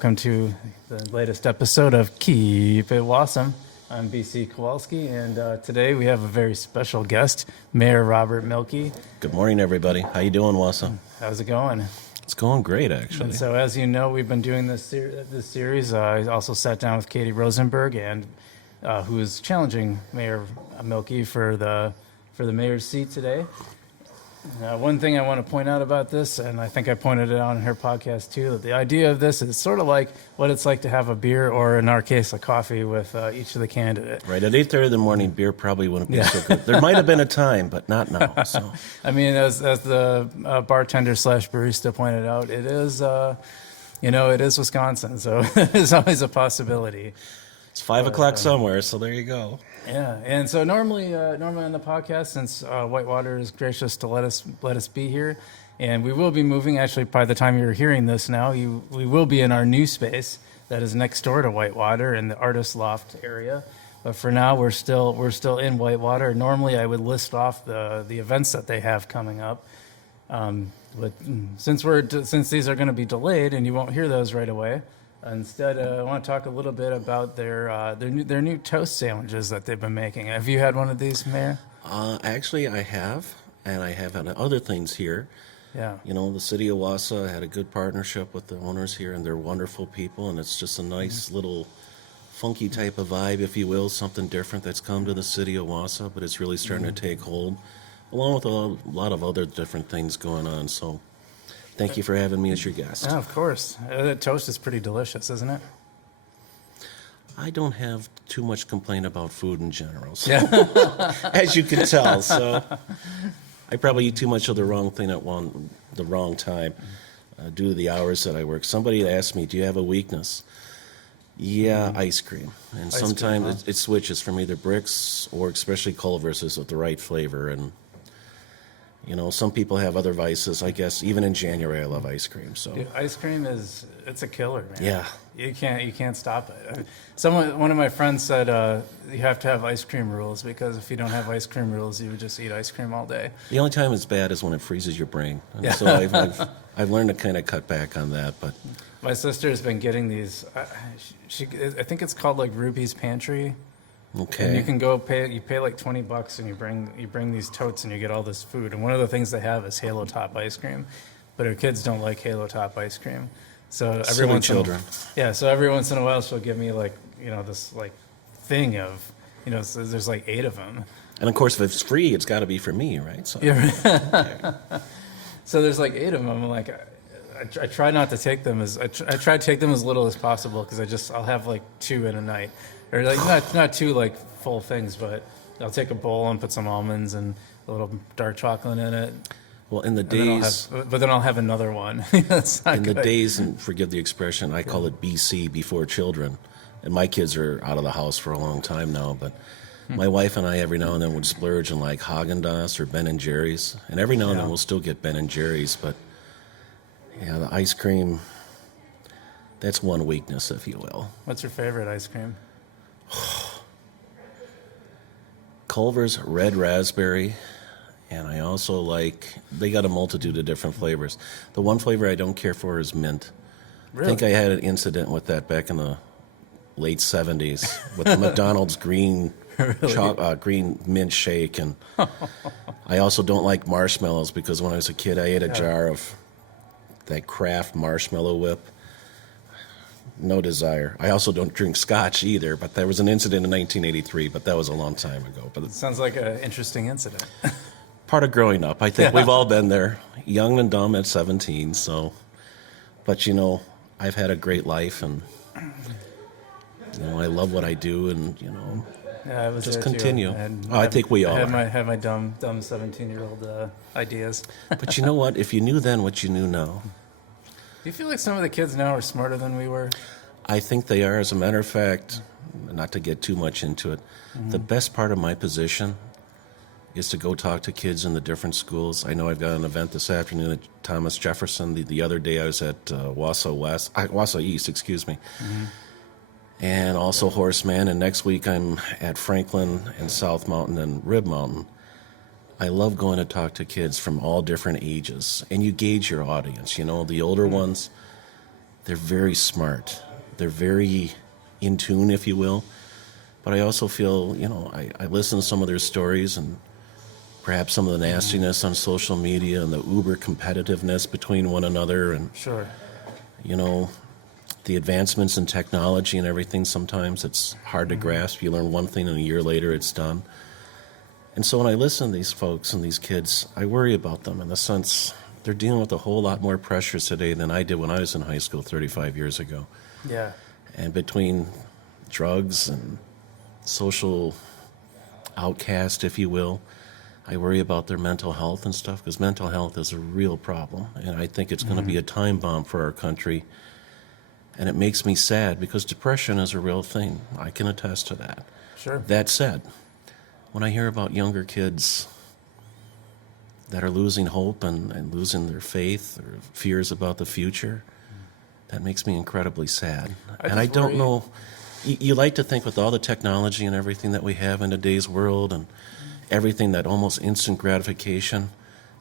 welcome to the latest episode of Keep It Wausome. I'm BC Kowalski, and today we have a very special guest, Mayor Robert Mielke. Good morning, everybody. How you doing, Wausau? How's it going? It's going great, actually. And so, as you know, we've been doing this series. I also sat down with Katie Rosenberg, and who is challenging Mayor Mielke for the mayor's seat today. One thing I want to point out about this, and I think I pointed it out in her podcast too, that the idea of this is sort of like what it's like to have a beer, or in our case, a coffee with each of the candidates. Right, at 8:30 in the morning, beer probably wouldn't be so good. There might have been a time, but not now. So, I mean, as the bartender / barista pointed out, it is, it is Wisconsin, so there's always a possibility. it's 5 o'clock somewhere, so there you go. Yeah, and so normally on the podcast, since Whitewater is gracious to let us be here, and we will be moving. Actually, by the time you're hearing this now, we will be in our new space that is next door to Whitewater in the Artist Loft area. But for now, we're still in Whitewater. Normally, I would list off the events that they have coming up, but since these are going to be delayed and you won't hear those right away. Instead, I want to talk a little bit about their new toast sandwiches that they've been making. Have you had one of these, Mayor? Actually, I have, and I have had other things here. Yeah. You know, the city of Wausau had a good partnership with the owners here, and they're wonderful people, and it's just a nice little funky type of vibe, if you will, something different that's come to the city of Wausau, but it's really starting to take hold, along with a lot of other different things going on, so... Thank you for having me as your guest. Yeah, of course. The toast is pretty delicious, isn't it? I don't have too much complaint about food in general, so, Yeah. as you can tell. So I probably eat too much of the wrong thing at the wrong time due to the hours that I work. Somebody asked me, do you have a weakness? Yeah, ice cream. And sometimes it switches from either bricks or especially Culver's with the right flavor. And you know, some people have other vices. I guess even in January, I love ice cream. So Dude, ice cream it's a killer, man. Yeah. You can't stop it. One of my friends said you have to have ice cream rules, because if you don't have ice cream rules, you would just eat ice cream all day. The only time it's bad is when it freezes your brain. And Yeah. so I've learned to kind of cut back on that. But My sister has been getting these. I think it's called like Ruby's Pantry. okay. And you can go pay like $20 and you bring these totes and you get all this food. And one of the things they have is Halo Top ice cream, but her kids don't like Halo Top ice cream. So Silly children. So every once in a while she'll give me like, this like thing of, so there's like 8 of them. And of course, if it's free, it's got to be for me, right? So Yeah. So there's like 8 of them. I'm like, I try not to take them I try to take them as little as possible, because I'll have like 2 in a night. Or like not 2 like full things, but I'll take a bowl and put some almonds and a little dark chocolate in it. well, in the days, But then I'll have another one. That's not in good. the days, and forgive the expression, I call it BC, before children. And my kids are out of the house for a long time now, but my wife and I every now and then would splurge in like Haagen-Dazs or Ben & Jerry's. And every now and then we'll still get Ben & Jerry's, but yeah, the ice cream, that's one weakness, if you will. What's your favorite ice cream? Culver's red raspberry, and I also they got a multitude of different flavors. The one flavor I don't care for is mint. Really? I think I had an incident with that back in the late 70s with the McDonald's green green mint shake, and I also don't like marshmallows, because when I was a kid I ate a jar of that Kraft marshmallow whip. No desire. I also don't drink scotch either, but there was an incident in 1983, but that was a long time ago. But it's Sounds like an interesting incident. part of growing up. I think we've all been there, young and dumb at 17. So, but I've had a great life, and I love what I do, and Yeah, I was just there too. continue. I think we all I are. had my dumb 17-year-old ideas. But you know what? If you knew then what you knew now, Do you feel like some of the kids now are smarter than we were? I think they are. As a matter of fact, not to get too much into it, the best part of my position is to go talk to kids in the different schools. I know I've got an event this afternoon at Thomas Jefferson. The other day I was at Wausau East, excuse me, and also Horseman. And next week I'm at Franklin and South Mountain and Rib Mountain. I love going to talk to kids from all different ages, and you gauge your audience. The older ones, they're very smart. They're very in tune, if you will. But I also feel, I listen to some of their stories and perhaps some of the nastiness on social media and the uber competitiveness between one another and, Sure. The advancements in technology and everything. Sometimes it's hard to grasp. You learn one thing and a year later it's done. And so when I listen to these folks and these kids, I worry about them in the sense they're dealing with a whole lot more pressures today than I did when I was in high school 35 years ago. Yeah. And between drugs and social outcast, if you will, I worry about their mental health and stuff, because mental health is a real problem. And I think it's going to be a time bomb for our country. And it makes me sad because depression is a real thing. I can attest to that. Sure. That said, when I hear about younger kids that are losing hope and losing their faith or fears about the future, that makes me incredibly sad. I don't know, you like to think with all the technology and everything that we have in today's world and everything, that almost instant gratification,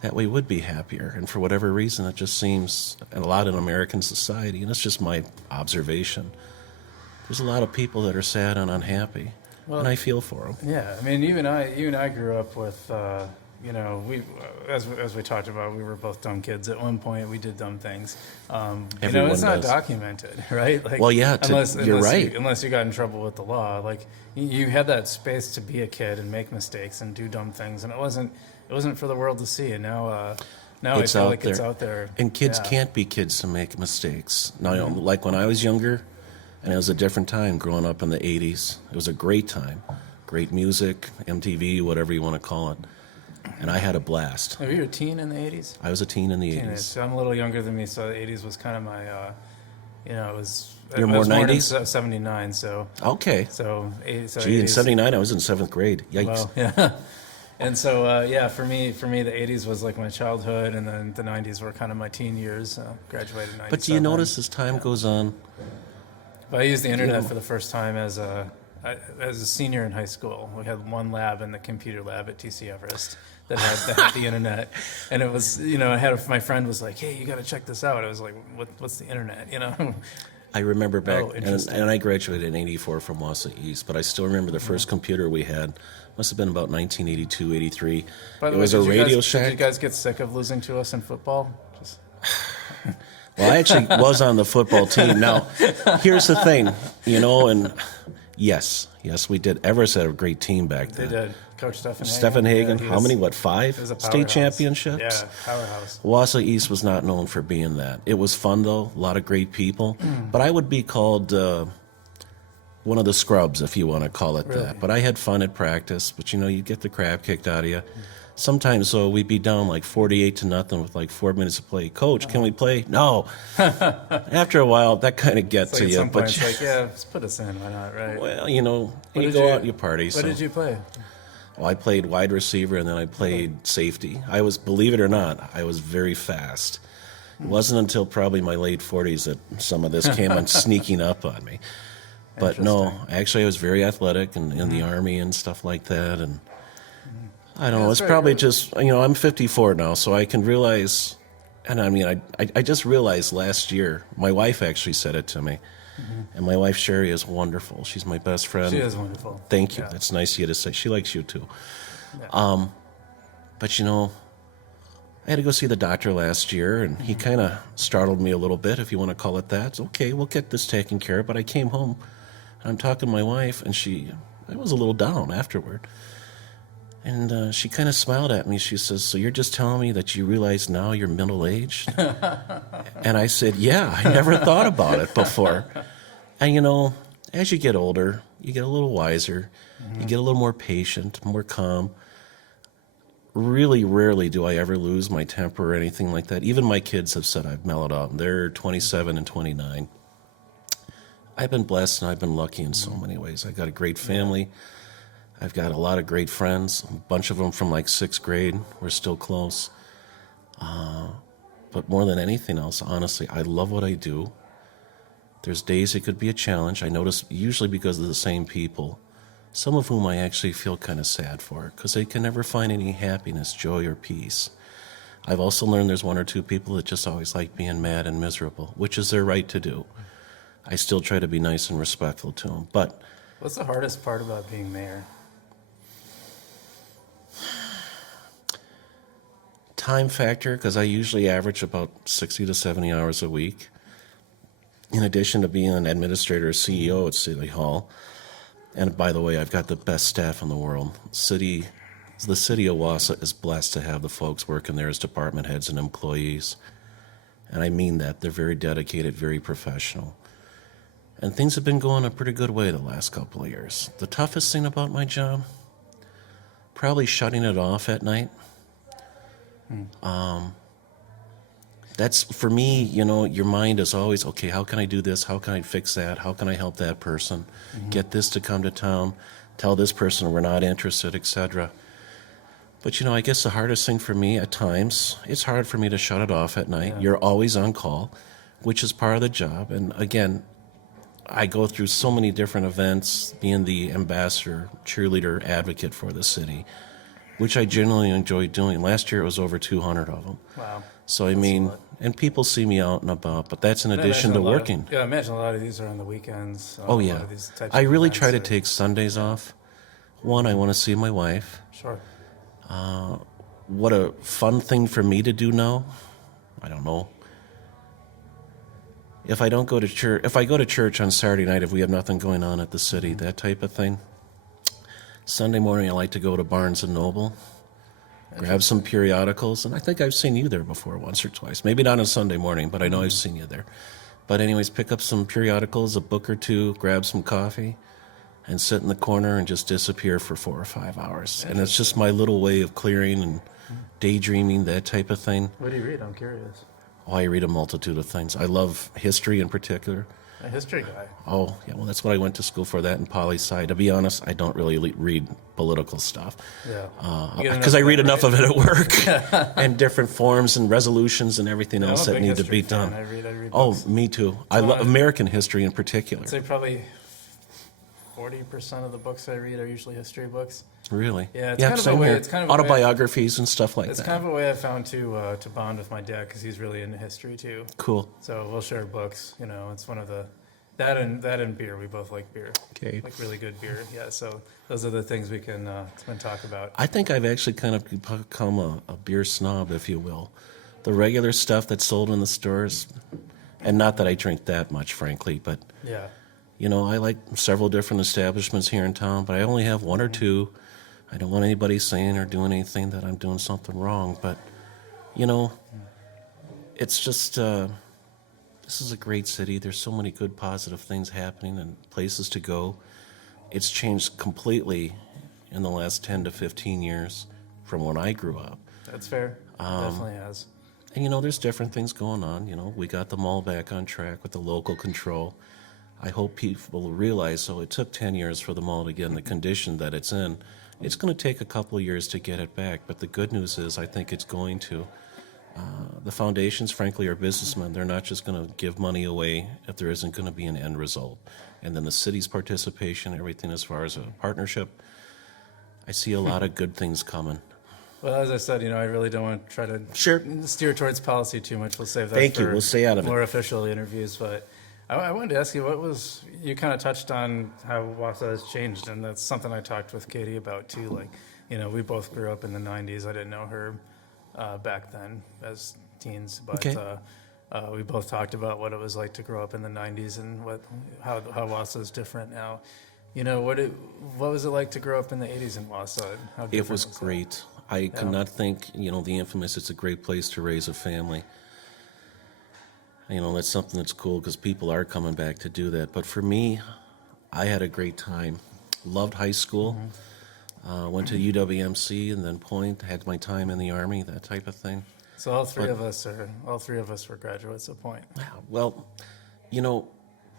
that we would be happier. And for whatever reason, it just seems, a lot in American society, and it's just my observation, there's a lot of people that are sad and unhappy, and I feel for them. Yeah, I mean, you and I grew up with, we, as we talked about, we were both dumb kids at one point. We did dumb things. Everyone it's not does. documented, right? Like, Well, yeah, you're right. Unless you got in trouble with the law, like you had that space to be a kid and make mistakes and do dumb things, and it wasn't for the world to see. And now I It's feel out like it's there. out there. And kids Yeah. can't be kids to make mistakes. Now, like when I was younger, and it was a different time growing up in the 80s. It was a great time. Great music, MTV, whatever you want to call it. And I had a blast. Were you a teen in the 80s? I was a teen in the Teenage. 80s. So I'm a little younger than me, so the 80s was kind of my, it was. You're I more was born in 90s? 79, so. Okay. So, so Gee, in 80s. 79, I was in 7th grade. Yikes. Well, yeah. And so, for me, the 80s was like my childhood, and then the 90s were kind of my teen years. Graduated in 97. But do you notice as time goes on, But I used the internet for the first time as a senior in high school. We had one lab in the computer lab at TC Everest that had the internet, and it was, my friend was like, "Hey, you got to check this out." I was like, "What's the internet?" I remember back, interesting. and I graduated in 84 from Wausau East, but I still remember the first computer we had must have been about 1982, 83. By the It way, was a did you Radio guys, Shack. Did you guys get sick of losing to us in football? Just... Well, I actually was on the football team. Now, here's the thing, and yes, we did. Everest had a great team back They then. did. Coach Stephen Hagen. Stephen Hagen, Yeah, how many, 5 he was a state powerhouse. championships? Yeah, powerhouse. Wausau East was not known for being that. It was fun, though, a lot of great people. But I would be called one of the scrubs, if you want to call it Really? that. But I had fun at practice, but you get the crap kicked out of you. Sometimes, though, we'd be down like 48-0 with like 4 minutes to play. Coach, can we play? No. After a while, that kind of gets It's to like at you. some point, But it's like, yeah, just put us in. Why not, right? well, you did go you- out and you party. What So. did you play? Well, I played wide receiver and then I played safety. I was, believe it or not, I was very fast. It wasn't until probably my late 40s that some of this came on sneaking up on me. But no, actually I was very athletic and in the Army and stuff like that. And I don't know, that's it's very probably good. just, I'm 54 now, so I can realize, and I mean, I just realized last year, my wife actually said it to me. And my wife, Sherry, is wonderful. She's my best friend. She is wonderful. Thank you. Yeah. That's nice of you to say. She likes you too. Yeah. But I had to go see the doctor last year, and he kind of startled me a little bit, if you want to call it that. It's okay, we'll get this taken care of. But I came home, and I'm talking to my wife, and I was a little down afterward. And she kind of smiled at me. She says, "So you're just telling me that you realize now you're middle-aged?" And I said, "Yeah, I never thought about it before." And as you get older, you get a little wiser, you get a little more patient, more calm. Really rarely do I ever lose my temper or anything like that. Even my kids have said I've mellowed out. They're 27 and 29. I've been blessed and I've been lucky in so many ways. I've got a great family. I've got a lot of great friends, a bunch of them from like 6th grade. We're still close. But more than anything else, honestly, I love what I do. There's days it could be a challenge. I notice usually because of the same people, some of whom I actually feel kind of sad for because they can never find any happiness, joy, or peace. I've also learned there's one or two people that just always like being mad and miserable, which is their right to do. I still try to be nice and respectful to them. But What's the hardest part about being mayor? time factor, because I usually average about 60 to 70 hours a week. In addition to being an administrator or CEO at City Hall. And by the way, I've got the best staff in the world. The city of Wausau is blessed to have the folks working there as department heads and employees. And I mean that. They're very dedicated, very professional. And things have been going a pretty good way the last couple of years. The toughest thing about my job, probably shutting it off at night. That's, for me, your mind is always, okay, how can I do this? How can I fix that? How can I help that person? Get this to come to town, tell this person we're not interested, etc. But, I guess the hardest thing for me at times, it's hard for me to shut it off at night. Yeah. You're always on call, which is part of the job. And again, I go through so many different events, being the ambassador, cheerleader, advocate for the city, which I generally enjoy doing. Last year it was over 200 of them. Wow. So, and people see me out and about, but that's in addition to working. I imagine a lot of these are on the weekends. Oh, a yeah. lot of these types I of really events try to are- take Sundays off. One, I want to see my wife. Sure. What a fun thing for me to do now. I don't know. If I go to church on Saturday night, if we have nothing going on at the city, that type of thing. Sunday morning, I like to go to Barnes & Noble, grab some periodicals, and I think I've seen you there before once or twice. Maybe not on Sunday morning, but I know I've seen you there. But anyways, pick up some periodicals, a book or two, grab some coffee, and sit in the corner and just disappear for 4 or 5 hours. And it's just my little way of clearing and daydreaming, that type of thing. What do you read? I'm curious. Oh, I read a multitude of things. I love history in particular. A history guy. Oh, yeah, well, that's what I went to school for, that and poli-sci. To be honest, I don't really read political stuff. Yeah. Because I read enough of it at work and different forms and resolutions and everything else I'm a that big need to be history fan. done. I read Oh, books. me too. I love American history in particular. I'd say probably 40% of the books I read are usually history books. Really? Yeah, it's kind of a same way- here. it's kind of a way- Autobiographies and stuff like It's that. kind of a way I found to bond with my dad because he's really into history too. Cool. So we'll share books. It's one of the that and beer. We both like beer. Okay. Like really good beer. Yeah. So those are the things we can talk about. I think I've actually kind of become a beer snob, if you will. The regular stuff that's sold in the stores, and not that I drink that much, frankly, but Yeah. I like several different establishments here in town, but I only have one or two. I don't want anybody saying or doing anything that I'm doing something wrong, but, it's just, this is a great city. There's so many good, positive things happening and places to go. It's changed completely in the last 10 to 15 years from when I grew up. That's fair. Definitely has. And, there's different things going on. We got the mall back on track with the local control. I hope people will realize, so it took 10 years for the mall to get in the condition that it's in. It's going to take a couple of years to get it back, but the good news is I think it's going to. The foundations, frankly, are businessmen. They're not just going to give money away if there isn't going to be an end result. And then the city's participation, everything as far as a partnership, I see a lot of good things coming. Well, as I said, I really don't want to try to Sure. steer towards policy too much. We'll save that Thank for you. We'll stay out of it. more official interviews. But I wanted to ask you, you kind of touched on how Wausau has changed, and that's something I talked with Katie about too. Like, we both grew up in the 90s. I didn't know her back then as teens, but Okay. we both talked about what it was like to grow up in the 90s and how Wausau is different now. What was it like to grow up in the 80s in Wausau? How It different was that? great. I could not think, the infamous, it's a great place to raise a family. That's something that's cool because people are coming back to do that. But for me, I had a great time. Loved high school. Went to UWMC and then Point. Had my time in the Army, that type of thing. So all three of us were graduates at Point. Well,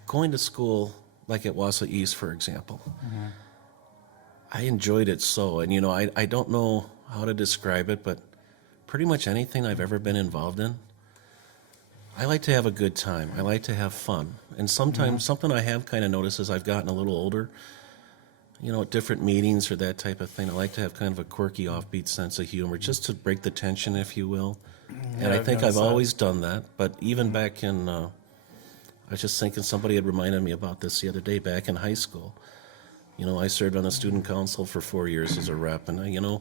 going to school, like at Wausau East, for example, I enjoyed it so. And, I don't know how to describe it, but pretty much anything I've ever been involved in, I like to have a good time. I like to have fun. And sometimes something I have kind of noticed as I've gotten a little older, at different meetings or that type of thing, I like to have kind of a quirky, offbeat sense of humor, just to break the tension, if you will. And I think I've always done that. But even back in, I was just thinking, somebody had reminded me about this the other day, back in high school. I served on the student council for 4 years as a rep, and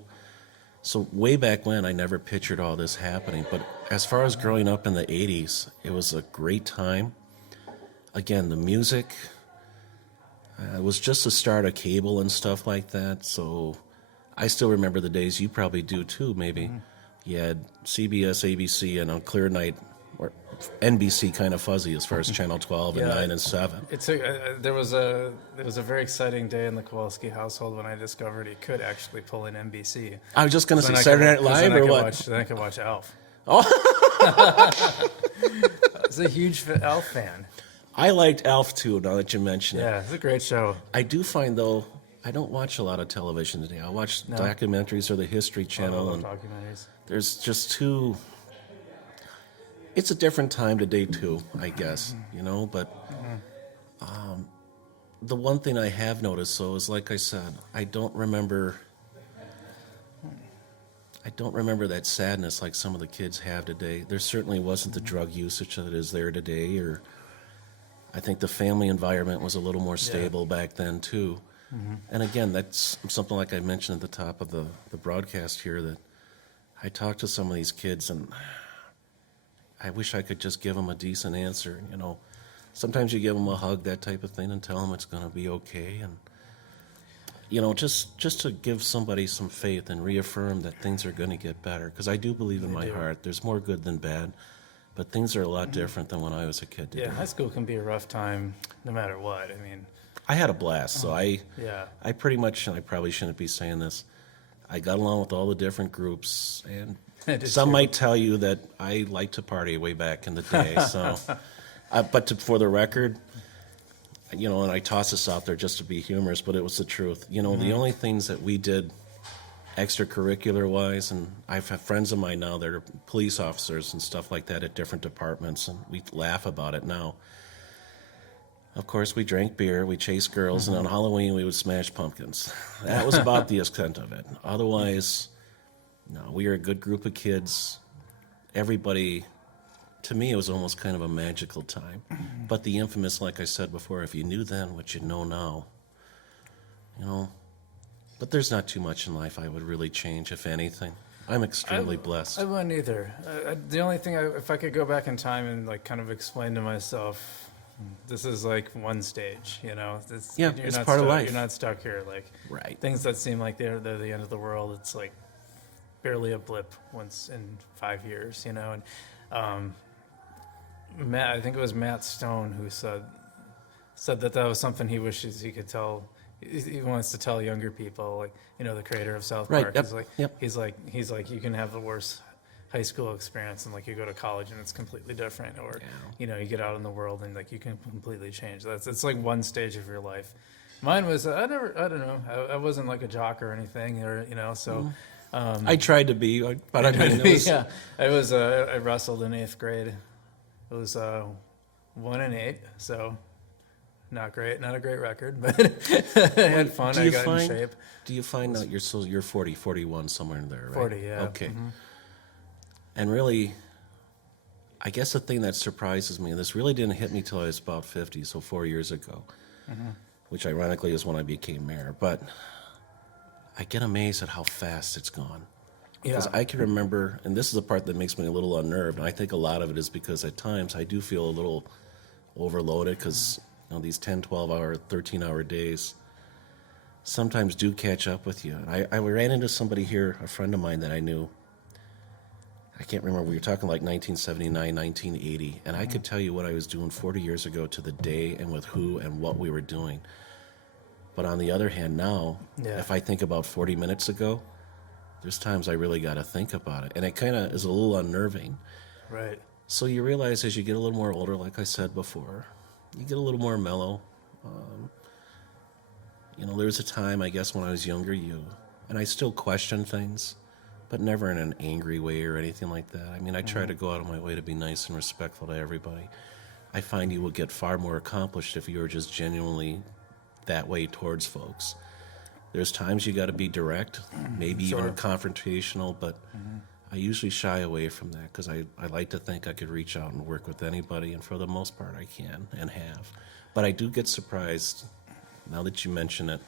so way back when, I never pictured all this happening. But as far as growing up in the 80s, it was a great time. Again, the music, it was just the start of cable and stuff like that. So I still remember the days, you probably do too, maybe. You had CBS, ABC, and on clear night, or NBC kind of fuzzy as far as Channel 12 and 9 and 7. There was a very exciting day in the Kowalski household when I discovered he could actually pull in NBC. I was just going to say Saturday Night Live or what? Then I could watch Alf. Oh. I was a huge Alf fan. I liked Alf too, now that you mention it. Yeah, it's a great show. I do find, though, I don't watch a lot of television today. I watch documentaries or the History Channel. And documentaries. there's just too... It's a different time today, too, I guess, but the one thing I have noticed, though, is, like I said, I don't remember that sadness like some of the kids have today. There certainly wasn't the drug usage that is there today, or I think the family environment was a little more stable back then, too. And again, that's something like I mentioned at the top of the broadcast here, that I talk to some of these kids, and I wish I could just give them a decent answer. Sometimes you give them a hug, that type of thing, and tell them it's going to be okay. And, just to give somebody some faith and reaffirm that things are going to get better. Because I do believe in my heart there's more good than bad, but things are a lot different than when I was a kid today. Yeah, high school can be a rough time no matter what. I had a blast, so I pretty much, and I probably shouldn't be saying this, I got along with all the different groups, and some might tell you that I liked to party way back in the day. So, but for the record, and I toss this out there just to be humorous, but it was the truth. The only things that we did extracurricular-wise, and I've had friends of mine now that are police officers and stuff like that at different departments, and we laugh about it now. Of course, we drank beer, we chased girls, and on Halloween we would smash pumpkins. That was about the extent of it. Otherwise, no, we were a good group of kids. Everybody, to me, it was almost kind of a magical time. But the infamous, like I said before, if you knew then what you know now, But there's not too much in life I would really change, if anything. I'm extremely blessed. I wouldn't either. The only thing, if I could go back in time and kind of explain to myself, this is like one stage, it's part of life. You're not stuck here. Right. Things that seem like they're the end of the world, it's like barely a blip once in 5 years, And Matt, I think it was Matt Stone who said that was something he wishes he could tell. He wants to tell younger people, the creator of South Park. Yep. He's like, you can have the worst high school experience and you go to college and it's completely different, or you get out in the world and you can completely change. It's like one stage of your life. Mine was I don't know, I wasn't like a jock or anything, or so. I tried to be, but I didn't. I wrestled in 8th grade. It was 1 and 8, so not great, not a great record, but I had fun. I got in shape. Do you find that you're 40, 41, somewhere in there, right? 40, yeah. Okay. And really, I guess the thing that surprises me, and this really didn't hit me till I was about 50, so 4 years ago, which ironically is when I became mayor, but I get amazed at how fast it's gone. Because I can remember, and this is the part that makes me a little unnerved, and I think a lot of it is because at times I do feel a little overloaded, because these 10, 12-hour, 13-hour days sometimes do catch up with you. And I ran into somebody here, a friend of mine that I knew, I can't remember, we were talking like 1979, 1980, and I could tell you what I was doing 40 years ago to the day and with who and what we were doing. But on the other hand, now, if I think about 40 minutes ago, there's times I really got to think about it. And it kind of is a little unnerving. Right. So you realize as you get a little more older, like I said before, you get a little more mellow. There was a time, I guess, when I was younger, and I still question things, but never in an angry way or anything like that. I mean, I try to go out of my way to be nice and respectful to everybody. I find you will get far more accomplished if you are just genuinely that way towards folks. There's times you got to be direct, maybe even Sure. confrontational, but I usually shy away from that because I like to think I could reach out and work with anybody, and for the most part I can and have. But I do get surprised, now that you mention it,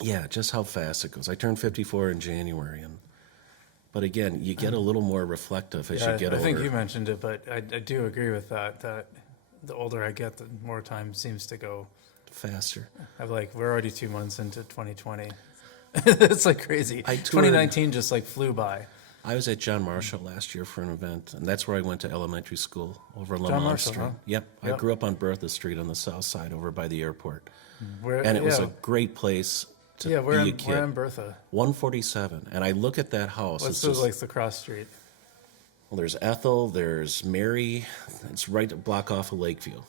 yeah, just how fast it goes. I turned 54 in January, but again, you get a little more reflective as you get I older. think you mentioned it, but I do agree with that the older I get, the more time seems to go. Faster. We're already 2 months into 2020. It's like crazy. I toured- 2019 just like flew by. I was at John Marshall last year for an event, and that's where I went to elementary school, over John Lamont Marshall, Street. huh? Yep. I Yep. grew up on Bertha Street on the south side over by the airport. Where, And it was yeah, a great place to yeah, be we're a in, kid. we're in Bertha. 147. And I look at that house. What's It's just, like the cross street? well, there's Ethel, there's Mary. It's right a block off of Lakeview.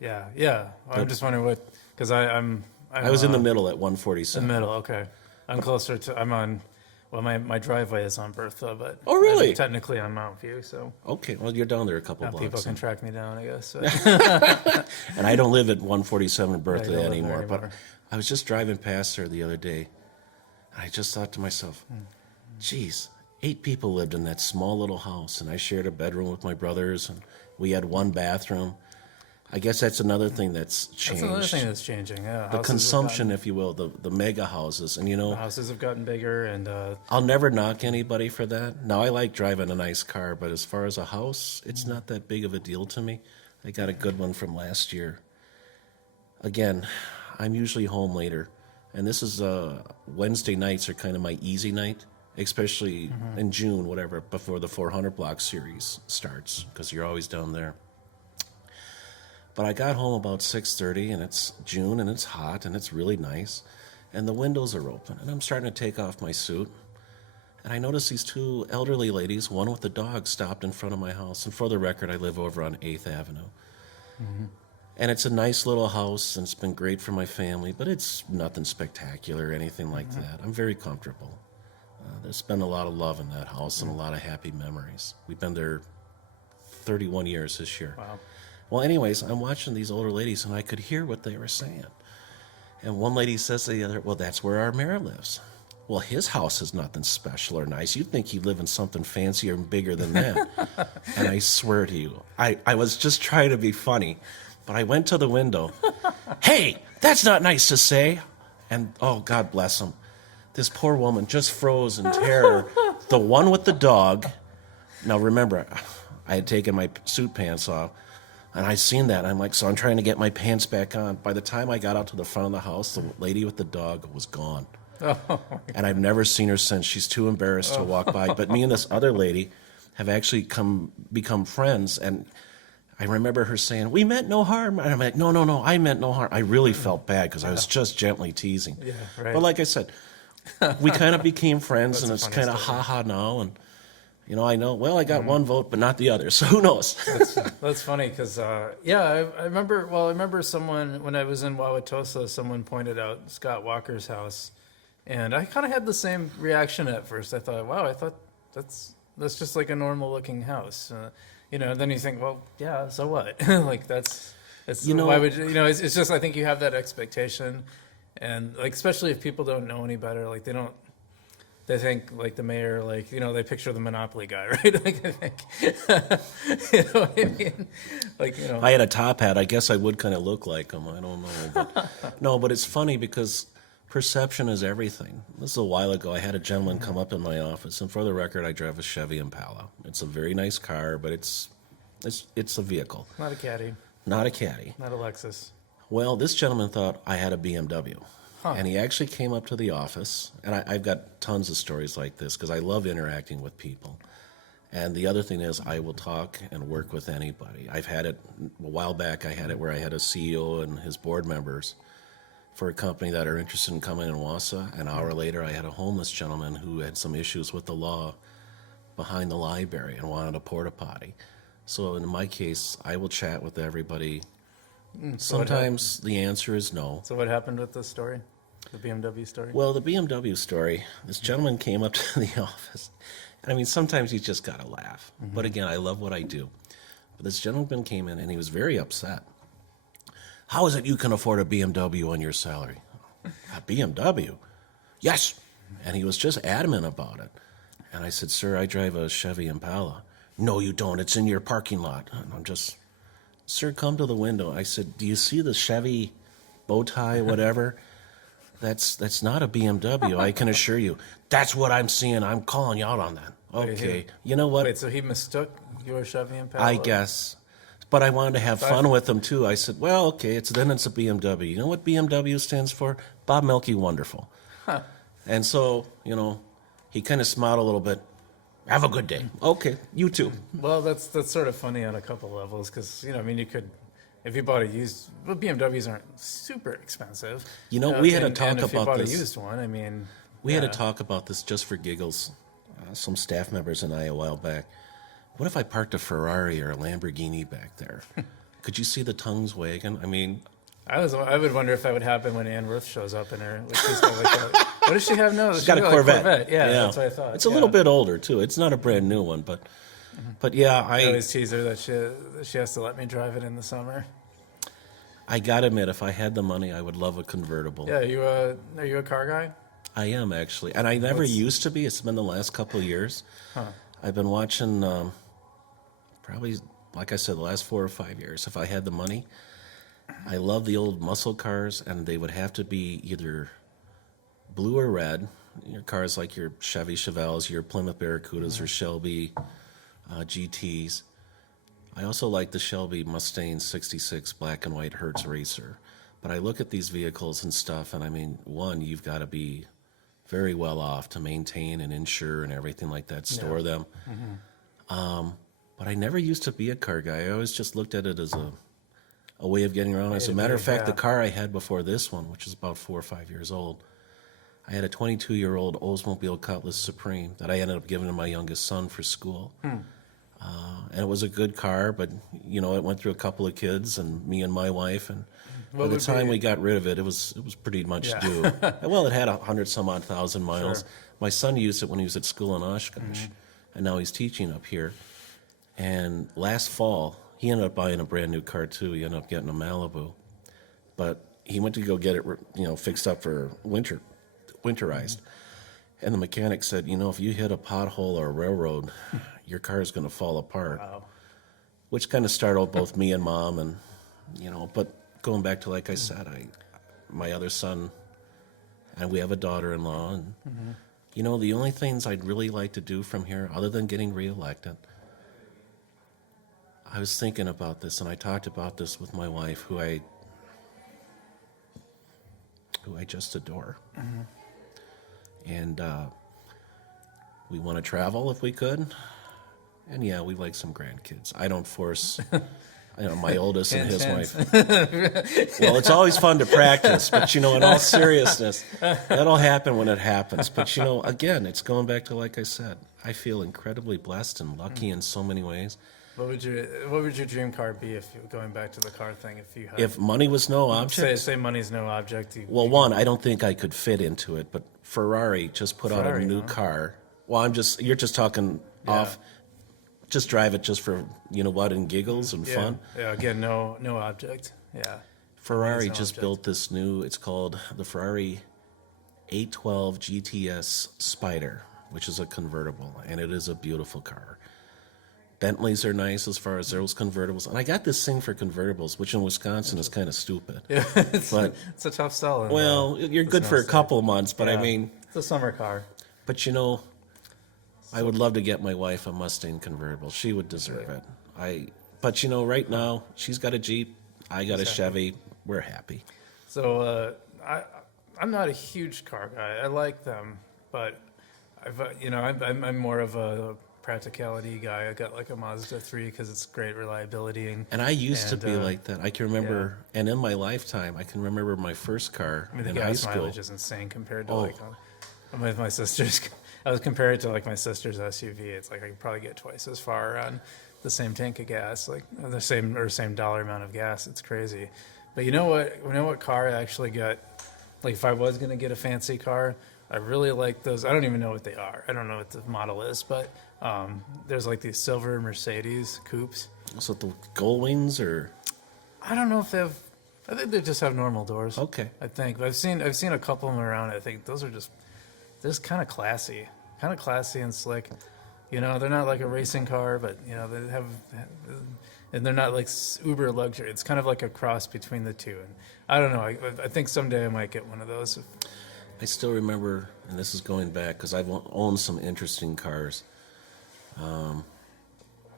Yeah, yeah. I'm just wondering what, because I'm I was in the uh, middle at the 147. middle. Okay, I'm closer to. I'm on. Well, my driveway is on Bertha, but Oh, really? technically on Mount View, so Okay, well, you're down there a couple now blocks. people can track me down, I guess. So. And I don't live at 147 Bertha don't live there anymore, but anymore. I was just driving past there the other day, and I just thought to myself, geez, 8 people lived in that small little house, and I shared a bedroom with my brothers, and we had 1 bathroom. I guess that's another thing that's changed. That's another thing that's changing. Yeah, The houses have consumption, if you will, the mega houses. And, you know, gotten, houses have gotten bigger, and I'll never knock anybody for that. Now, I like driving a nice car, but as far as a house, it's not that big of a deal to me. I got a good one from last year. Again, I'm usually home later, and this is Wednesday nights are kind of my easy night, especially in June, whatever, before the 400 block series starts, because you're always down there. But I got home about 6:30, and it's June, and it's hot, and it's really nice, and the windows are open, and I'm starting to take off my suit, and I notice these 2 elderly ladies, one with the dog, stopped in front of my house. And for the record, I live over on 8th Avenue. And it's a nice little house, and it's been great for my family, but it's nothing spectacular or anything like that. I'm very comfortable. There's been a lot of love in that house and a lot of happy memories. We've been there 31 years this year. wow. Well, anyways, I'm watching these older ladies, and I could hear what they were saying. And one lady says to the other, well, that's where our mayor lives. Well, his house is nothing special or nice. You'd think he'd live in something fancier and bigger than that. And I swear to you, I was just trying to be funny, but I went to the window. Hey, that's not nice to say. And, oh, God bless him. This poor woman just froze in terror. The one with the dog. Now, remember, I had taken my suit pants off. And I seen that. I'm like, so I'm trying to get my pants back on. By the time I got out to the front of the house, the lady with the dog was gone. And I've never seen her since. She's too embarrassed to walk by. But me and this other lady have actually become friends. And I remember her saying, we meant no harm. And I'm like, no, I meant no harm. I really felt bad because I was just gently teasing. Yeah, right. But like I said, we kind of became friends, and a it's funny kind of story. ha-ha now. And, you know, I know, well, I got 1 vote, but not the other. So who knows? That's funny because I remember. Well, I remember someone when I was in Wauwatosa. Someone pointed out Scott Walker's house, and I kind of had the same reaction at first. I thought, wow, I thought that's just like a normal looking house, you know. And then you think, well, yeah, so what? Like it's You know- why would you know? It's just I think you have that expectation, and like especially if people don't know any better, like they think like the mayor, like, you know, they picture the Monopoly guy, right? Like, I think, you know what I mean? Like, you know, I had a top hat. I guess I would kind of look like him. I don't know. But, no, but it's funny because perception is everything. This is a while ago. I had a gentleman come up in my office, and for the record, I drive a Chevy Impala. It's a very nice car, but it's a vehicle, not a caddy, not a caddy. not a Lexus. Well, this gentleman thought I had a BMW. Huh. And he actually came up to the office, and I've got tons of stories like this because I love interacting with people. And the other thing is I will talk and work with anybody. I've had it a while back. I had it where I had a CEO and his board members for a company that are interested in coming in Wausau. An hour later, I had a homeless gentleman who had some issues with the law behind the library and wanted a porta potty. So in my case, I will chat with everybody. Sometimes the answer is no. So what happened with this story, the BMW story? Well, the BMW story, this gentleman came up to the office. I mean, sometimes you just got to laugh. But again, I love what I do. But this gentleman came in, and he was very upset. How is it you can afford a BMW on your salary? A BMW? Yes. And he was just adamant about it. And I said, sir, I drive a Chevy Impala. No, you don't. It's in your parking lot. And I'm just, sir, come to the window. I said, do you see the Chevy bow tie, whatever? That's not a BMW, I can assure you. That's what I'm seeing. I'm calling you out on that. Okay. You know what? Wait, so he mistook your Chevy Impala? I guess. But I wanted to have fun with him, too. I said, well, okay, it's a BMW. You know what BMW stands for? Bob Mielke Wonderful. Huh. And so, he kind of smiled a little bit. Have a good day. Okay, you too. Well, that's sort of funny on a couple levels because, you could, if you bought a used, well, BMWs aren't super expensive. We had to talk and if you about bought this. a used one, I mean. We had to talk about this just for giggles. Some staff members and I a while back. What if I parked a Ferrari or a Lamborghini back there? Could you see the tongues wagging? I mean, I would wonder if that would happen when Ann Ruth shows up in her. She's got what does she have now? she's got a Corvette. Yeah, that's what I thought. It's a little bit older too. It's not a brand new one, but yeah, I always tease her that she has to let me drive it in the summer. I gotta admit, if I had the money, I would love a convertible. Yeah, are you a car guy? I am actually, and I never used to be. It's been the last couple of years. Huh. I've been watching, probably, like I said, the last 4 or 5 years. If I had the money, I love the old muscle cars, and they would have to be either blue or red. Your cars like your Chevy Chevelles, your Plymouth Barracudas, or Shelby GTs. I also like the Shelby Mustang 66 black and white Hertz Racer. But I look at these vehicles and stuff, and I mean, one, you've got to be very well off to maintain and insure and everything like that, store them. But I never used to be a car guy. I always just looked at it as a way of getting around. As a matter of fact, the car I had before this one, which is about 4 or 5 years old, I had a 22-year-old Oldsmobile Cutlass Supreme that I ended up giving to my youngest son for school. And it was a good car, but, it went through a couple of kids and me and my wife, and by the time we got rid of it, it was pretty much due. Well, it had 100-some-odd thousand miles. Sure. My son used it when he was at school in Oshkosh, and now he's teaching up here. And last fall, he ended up buying a brand new car too. He ended up getting a Malibu, but he went to go get it, fixed up for winterized. And the mechanic said, if you hit a pothole or a railroad, your car is going to fall apart. Wow. Which kind of startled both me and Mom, and but going back to, like I said, my other son, and we have a daughter-in-law, and the only things I'd really like to do from here, other than getting reelected, I was thinking about this, and I talked about this with my wife, who I just adore, and we want to travel if we could, and yeah, we like some grandkids. I don't force. My oldest and his wife. Well, it's always fun to practice, but in all seriousness, that'll happen when it happens. But again, it's going back to, like I said, I feel incredibly blessed and lucky in so many ways. What would your dream car be if going back to the car thing? If money was no object. Say money's no object. One, I don't think I could fit into it, but Ferrari just put out a new car. Well, you're just talking off. Just drive it just for, and giggles and fun. Yeah, again, no object. Yeah. Ferrari just built this new, it's called the Ferrari 812 GTS Spider, which is a convertible, and it is a beautiful car. Bentleys are nice as far as those convertibles. And I got this thing for convertibles, which in Wisconsin is kind of stupid. Yeah, it's a tough sell. You're good for a couple months, but it's a summer car. But I would love to get my wife a Mustang convertible. She would deserve it. But right now she's got a Jeep, I got a Chevy. We're happy. So I'm not a huge car guy. I like them, but I'm more of a practicality guy. I got like a Mazda 3 because it's great reliability. And I used to be like that. I can remember, and in my lifetime, I can remember my first car in high school. The gas mileage is insane compared to with my sister's. I was compared to like my sister's SUV. It's like I could probably get twice as far on the same tank of gas, like the same dollar amount of gas. It's crazy. But you know what car I actually got? Like if I was gonna get a fancy car, I really like those. I don't even know what they are. I don't know what the model is, but there's like these silver Mercedes coupes. So the Gull Wings, or I don't know if they have. I think they just have normal doors. Okay. I think. But I've seen a couple of them around. I think those are just kind of classy and slick. You know, they're not like a racing car, but you know they have, and they're not like uber luxury. It's kind of like a cross between the two. And I don't know. I think someday I might get one of those. I still remember, and this is going back because I've owned some interesting cars.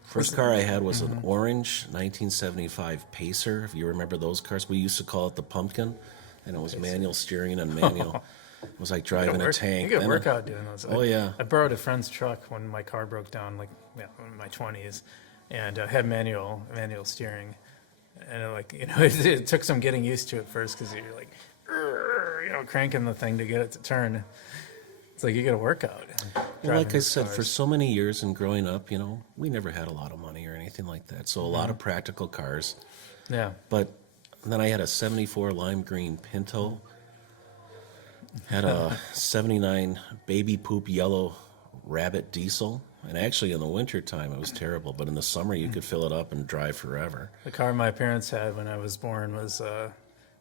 First car I had was an orange 1975 Pacer. If you remember those cars, we used to call it the Pumpkin, and it was manual steering and manual. It was like driving a tank. You get workout doing those. Oh, yeah. I borrowed a friend's truck when my car broke down, like in my 20s, and had manual steering, and it took some getting used to at first because you're like, cranking the thing to get it to turn. It's like you get a workout. Well, like I said, for so many years and growing up, we never had a lot of money or anything like that. So a lot of practical cars. Yeah. But then I had a 74 lime green Pinto, had a 79 baby poop yellow Rabbit diesel. And actually in the wintertime it was terrible. But in the summer you could fill it up and drive forever. The car my parents had when I was born was a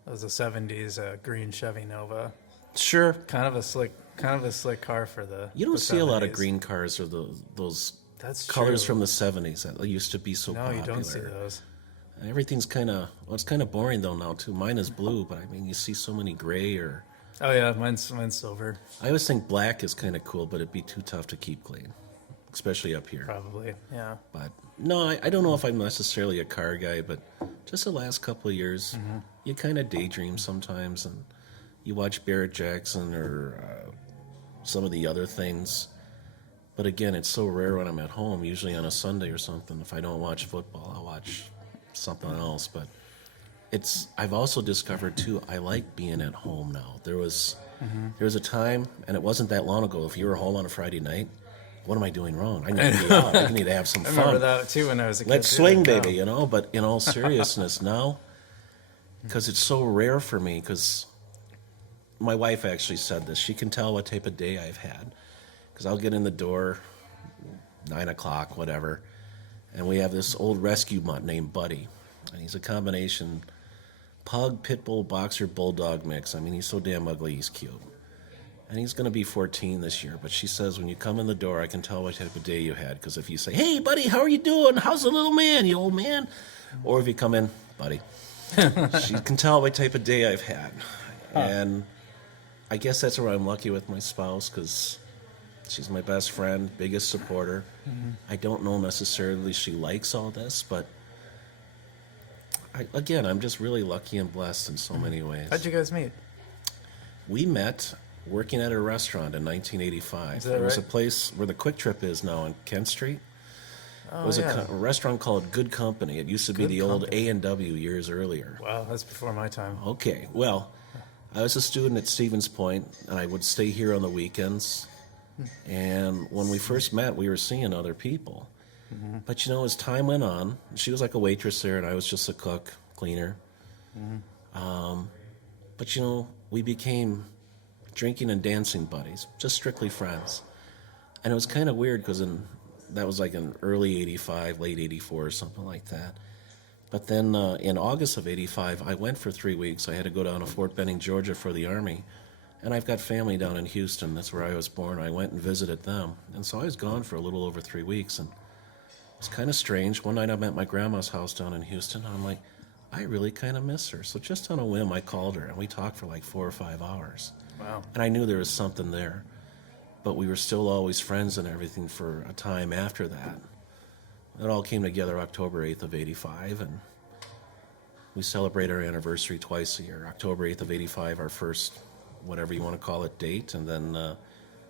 70s green Chevy Nova. Sure. Kind of a slick car for the. You don't the see 70s. a lot of green cars or those That's colors true. from the 70s that used to be so No, popular. you don't see those. Everything's it's kind of boring though now too. Mine is blue, but I mean you see so many gray or. Oh yeah, mine's silver. I always think black is kind of cool, but it'd be too tough to keep clean, especially up here. Probably, yeah. But no, I don't know if I'm necessarily a car guy, but just the last couple of years, you kind of daydream sometimes, and you watch Barrett Jackson or some of the other things. But again, it's so rare when I'm at home, usually on a Sunday or something. If I don't watch football, I'll watch something else. But I've also discovered too, I like being at home now. There was a time, and it wasn't that long ago, if you were home on a Friday night, what am I doing wrong? I need to be out. I need to have some fun. I remember that too when I was a kid. Let's swing, baby, But in all seriousness now, because it's so rare for me, because my wife actually said this. She can tell what type of day I've had. Because I'll get in the door, 9 o'clock, whatever, and we have this old rescue mutt named Buddy. And he's a combination pug, pit bull, boxer, bulldog mix. I mean, he's so damn ugly, he's cute. And he's going to be 14 this year. But she says, when you come in the door, I can tell what type of day you had. Because if you say, hey, buddy, how are you doing? How's the little man, you old man? Or if you come in, buddy, she can tell what type of day I've had. And I guess that's where I'm lucky with my spouse, because she's my best friend, biggest supporter. I don't know necessarily she likes all this, but I'm just really lucky and blessed in so many ways. How'd you guys meet? We met working at a restaurant in 1985. Is that There was right? a place where the Quick Trip is now on Kent Street. Oh, It was yeah. a restaurant called Good Company. It used to be Good the old Company. A&W years earlier. Wow, that's before my time. Okay, well, I was a student at Stevens Point, and I would stay here on the weekends. And when we first met, we were seeing other people. But, as time went on, she was like a waitress there, and I was just a cook, cleaner. But, we became drinking and dancing buddies, just strictly friends. And it was kind of weird because that was like in early 85, late 84 or something like that. But then in August of 85, I went for 3 weeks. I had to go down to Fort Benning, Georgia for the Army. And I've got family down in Houston. That's where I was born. I went and visited them. And so I was gone for a little over 3 weeks. And it was kind of strange. One night I'm at my grandma's house down in Houston. And I'm like, I really kind of miss her. So just on a whim, I called her. And we talked for like 4 or 5 hours. Wow. And I knew there was something there. But we were still always friends and everything for a time after that. It all came together October 8th of 85, and we celebrate our anniversary twice a year. October 8th of 85, our first, whatever you want to call it, date, and then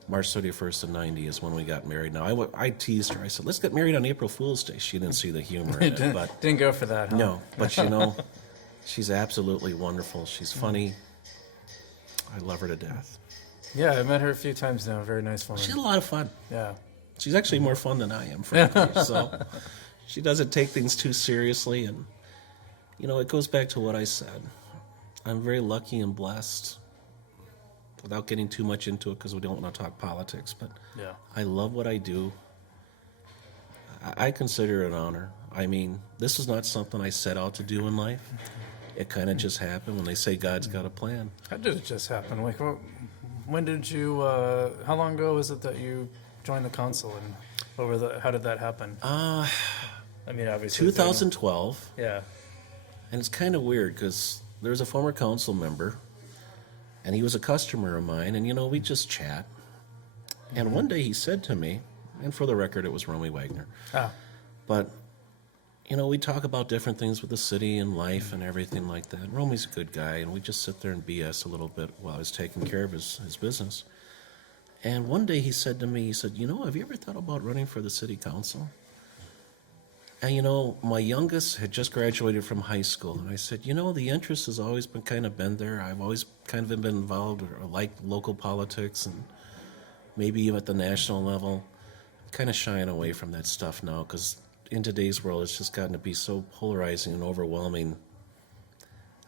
March 31st of 90 is when we got married. Now, I teased her. I said, let's get married on April Fool's Day. She didn't see the humor in it, but Didn't go for that, huh? no. But, she's absolutely wonderful. She's funny. I love her to death. Yeah, I met her a few times now. Very nice woman. She's a lot of fun. Yeah. She's actually more fun than I am, frankly. So she doesn't take things too seriously. And, it goes back to what I said. I'm very lucky and blessed, without getting too much into it because we don't want to talk politics. But Yeah. I love what I do. I consider it an honor. I mean, this is not something I set out to do in life. It kind of just happened. When they say God's got a plan. How did it just happen? Like, when did you? How long ago was it that you joined the council, and how did that happen? I mean, obviously, 2012. Yeah. And it's kind of weird because there's a former council member, and he was a customer of mine, and we just chat. And one day he said to me, and for the record, it was Romy Wagner. But we talk about different things with the city and life and everything like that. And Romy's a good guy, and we just sit there and BS a little bit while I was taking care of his business. And one day he said to me, he said, have you ever thought about running for the city council? And my youngest had just graduated from high school, and I said, the interest has always been there. I've always kind of been involved or liked local politics, and maybe even at the national level. I'm kind of shying away from that stuff now because in today's world, it's just gotten to be so polarizing and overwhelming.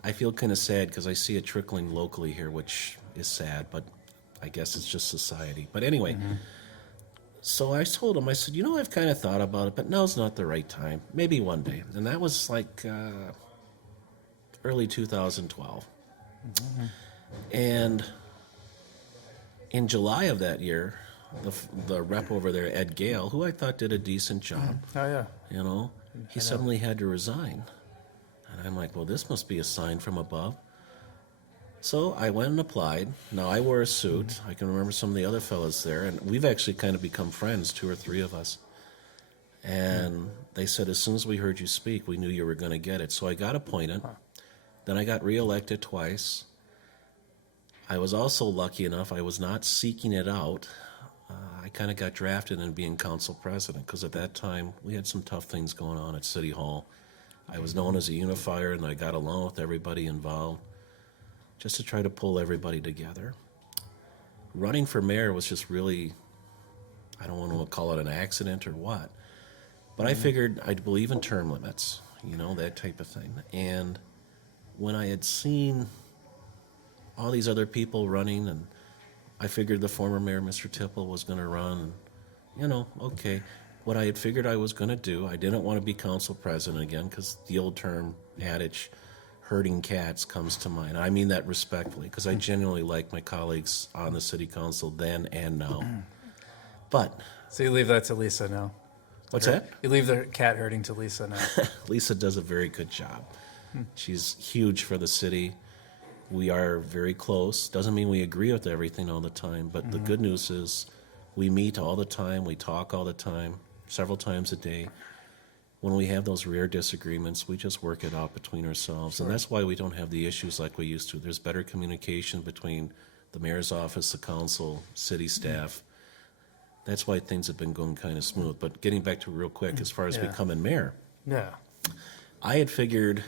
I feel kind of sad because I see it trickling locally here, which is sad, but I guess it's just society. But anyway, so I told him, I said, I've kind of thought about it, but now's not the right time. Maybe one day. And that was like early 2012. And in July of that year, the rep over there, Ed Gale, who I thought did a decent job, Oh yeah. He suddenly had to resign. And I'm like, well, this must be a sign from above. So I went and applied. Now, I wore a suit. I can remember some of the other fellas there, and we've actually kind of become friends, 2 or 3 of us. And they said, as soon as we heard you speak, we knew you were going to get it. So I got appointed. Then I got reelected twice. I was also lucky enough, I was not seeking it out. I kind of got drafted in being council president because at that time we had some tough things going on at City Hall. I was known as a unifier, and I got along with everybody involved just to try to pull everybody together. Running for mayor was just really, I don't want to call it an accident or what, but I figured I'd believe in term limits, that type of thing. And when I had seen all these other people running, and I figured the former mayor, Mr. Tipple, was going to run. And, okay. What I had figured I was going to do, I didn't want to be council president again because the old term adage, herding cats, comes to mind. I mean that respectfully because I genuinely like my colleagues on the city council then and now. But So you leave that to Lisa now? What's that? You leave the cat herding to Lisa now? Lisa does a very good job. She's huge for the city. We are very close. Doesn't mean we agree with everything all the time, but the good news is we meet all the time, we talk all the time, several times a day. When we have those rare disagreements, we just work it out between ourselves. And that's why we don't have the issues like we used to. There's better communication between the mayor's office, the council, city staff. That's why things have been going kind of smooth. But getting back to real quick, as far as becoming mayor, Yeah. I had figured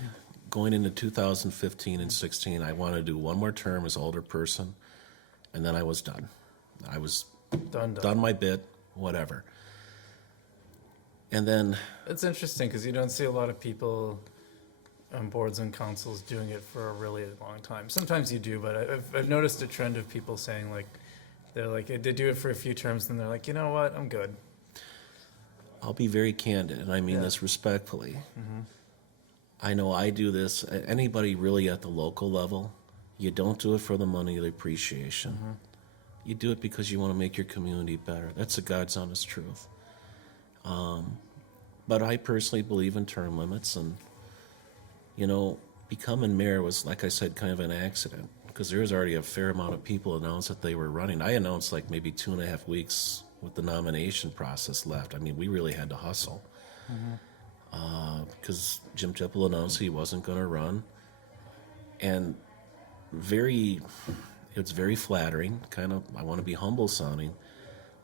going into 2015 and 16, I wanted to do one more term as older person, and then I was done. I was done my bit, whatever. And then It's interesting because you don't see a lot of people on boards and councils doing it for a really long time. Sometimes you do, but I've noticed a trend of people saying they do it for a few terms, then they're like, you know what, I'm good. I'll be very candid, and I mean this respectfully. I know I do this. Anybody really at the local level, you don't do it for the money or the appreciation. You do it because you want to make your community better. That's the God's honest truth. But I personally believe in term limits, and becoming mayor was, like I said, kind of an accident because there was already a fair amount of people announced that they were running. I announced like maybe 2.5 weeks with the nomination process left. I mean, we really had to hustle because Jim Tipple announced he wasn't going to run, and it's very flattering. Kind of, I want to be humble sounding,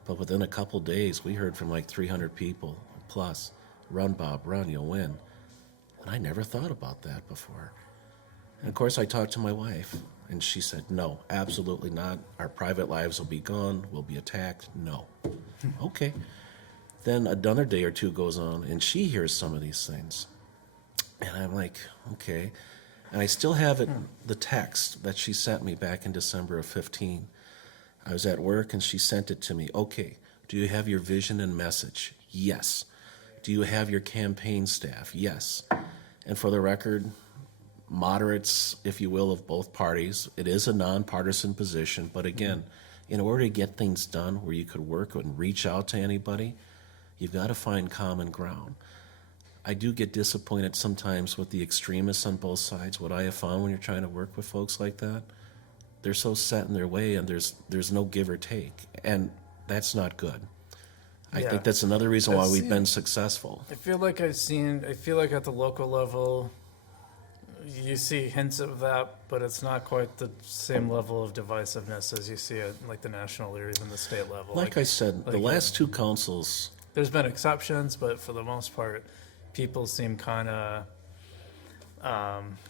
but within a couple days, we heard from like 300 people plus, "Run, Bob, run, you'll win." And I never thought about that before. And of course, I talked to my wife, and she said, "No, absolutely not. Our private lives will be gone. We'll be attacked. No." Okay. Then another day or two goes on, and she hears some of these things. And I'm like, okay. And I still have it, the text that she sent me back in December of 15. I was at work, and she sent it to me. Okay, do you have your vision and message? Yes. Do you have your campaign staff? Yes. And for the record, moderates, if you will, of both parties. It is a nonpartisan position, but again, in order to get things done where you could work and reach out to anybody, you've got to find common ground. I do get disappointed sometimes with the extremists on both sides. What I have found when you're trying to work with folks like that, they're so set in their way and there's no give or take. And that's not good. I Yeah. think that's another reason why I've we've seen- been successful. I feel like at the local level, you see hints of that, but it's not quite the same level of divisiveness as you see at like the national or even the state level. Like I said, the like, last two councils, there's been exceptions, but for the most part, people seem kind of,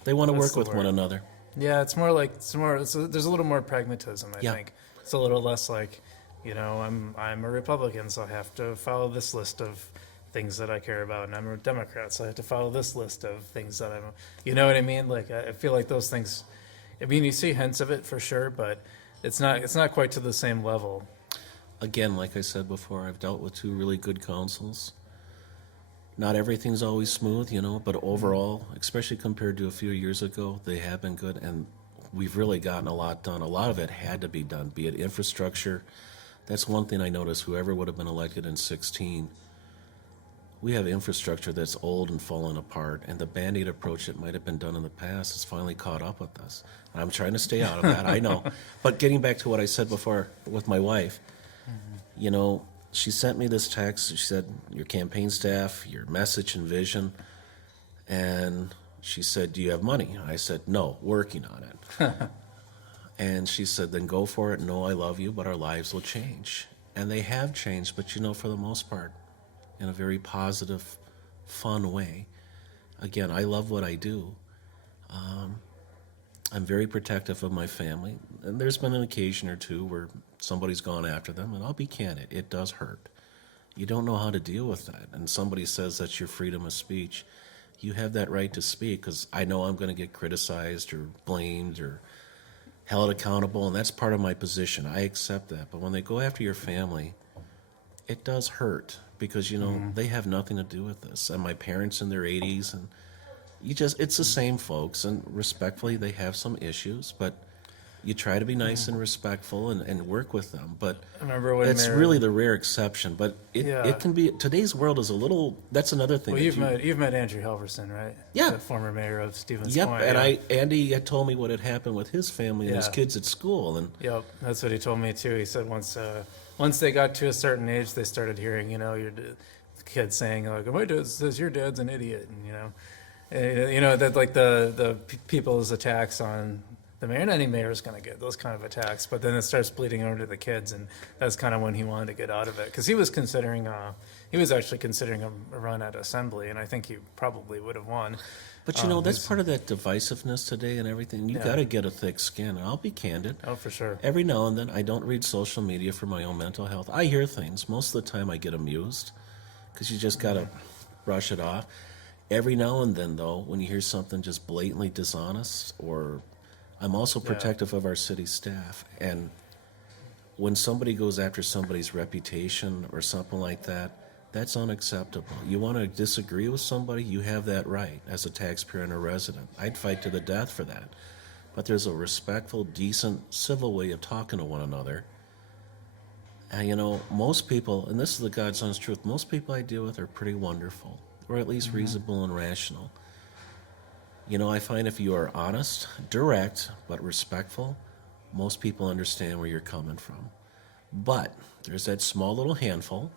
they want to What's work the with one word? another. yeah, there's a little more pragmatism, I Yeah. think. It's a little less like, I'm a Republican, so I have to follow this list of things that I care about, and I'm a Democrat, so I have to follow this list of things that you know what I mean? Like, I feel like those things, I mean, you see hints of it for sure, but it's not quite to the same level. Again, like I said before, I've dealt with two really good councils. Not everything's always smooth, but overall, especially compared to a few years ago, they have been good, and we've really gotten a lot done. A lot of it had to be done, be it infrastructure. That's one thing I noticed, whoever would have been elected in 16, we have infrastructure that's old and fallen apart, and the Band-Aid approach that might have been done in the past has finally caught up with us. I'm trying to stay out of that, I know. But getting back to what I said before with my wife, she sent me this text. She said, your campaign staff, your message and vision. And she said, do you have money? I said, no, working on it. And she said, then go for it. No, I love you, but our lives will change. And they have changed, but for the most part, in a very positive, fun way. Again, I love what I do. I'm very protective of my family. And there's been an occasion or two where somebody's gone after them, and I'll be candid, it does hurt. You don't know how to deal with that. And somebody says that's your freedom of speech. You have that right to speak, because I know I'm going to get criticized or blamed or held accountable, and that's part of my position. I accept that. But when they go after your family, it does hurt, because, they have nothing to do with this. And my parents in their 80s, and it's the same folks, and respectfully, they have some issues, but you try to be nice and respectful and work with them. But I remember when that's Mayor- really the rare exception. But Yeah. it can be, today's world is a little, that's another thing. Well, that you've met Andrew Helverson, right? Yeah. The former mayor of Stevens Yep, Point. and yeah. Andy had told me what had happened with his family and his Yeah. kids at school, and Yep, that's what he told me too. He said once they got to a certain age, they started hearing, kids saying like, "My dad says your dad's an idiot," and that like the people's attacks on the mayor. And any mayor is going to get those kind of attacks, but then it starts bleeding over to the kids, and that's kind of when he wanted to get out of it, because he was actually considering a run at assembly, and I think he probably would have won. but that's part of that divisiveness today and everything. You Yeah. got to get a thick skin. And I'll be candid. Oh, for sure. Every now and then, I don't read social media for my own mental health. I hear things. Most of the time, I get amused, because you just got to brush it off. Every now and then, though, when you hear something just blatantly dishonest, or I'm also protective of our city staff. And when somebody goes after somebody's reputation or something like that, that's unacceptable. You want to disagree with somebody, you have that right as a taxpayer and a resident. I'd fight to the death for that. But there's a respectful, decent, civil way of talking to one another. And most people, and this is the God's honest truth, most people I deal with are pretty wonderful, or at least reasonable and rational. I find if you are honest, direct, but respectful, most people understand where you're coming from. But there's that small little handful.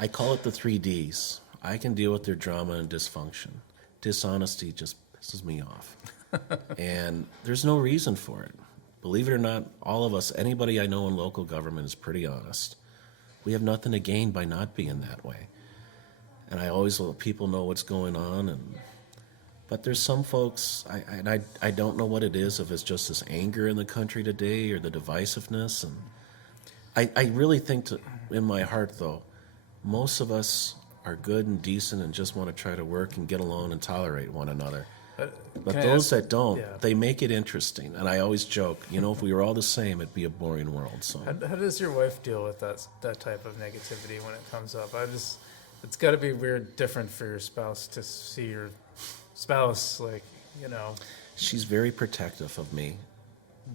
I call it the 3 Ds. I can deal with their drama and dysfunction. Dishonesty just pisses me off. And there's no reason for it. Believe it or not, all of us, anybody I know in local government is pretty honest. We have nothing to gain by not being that way. And I always let people know what's going on. But there's some folks, I don't know what it is, if it's just this anger in the country today or the divisiveness. And I really think, in my heart, though, most of us are good and decent and just want to try to work and get along and tolerate one another. But Can I those ask- that don't, yeah. they make it interesting. And I always joke, if we were all the same, it'd be a boring world. So How does your wife deal with that type of negativity when it comes up? It's got to be weird, different for your spouse to see your spouse, like, you know. She's very protective of me.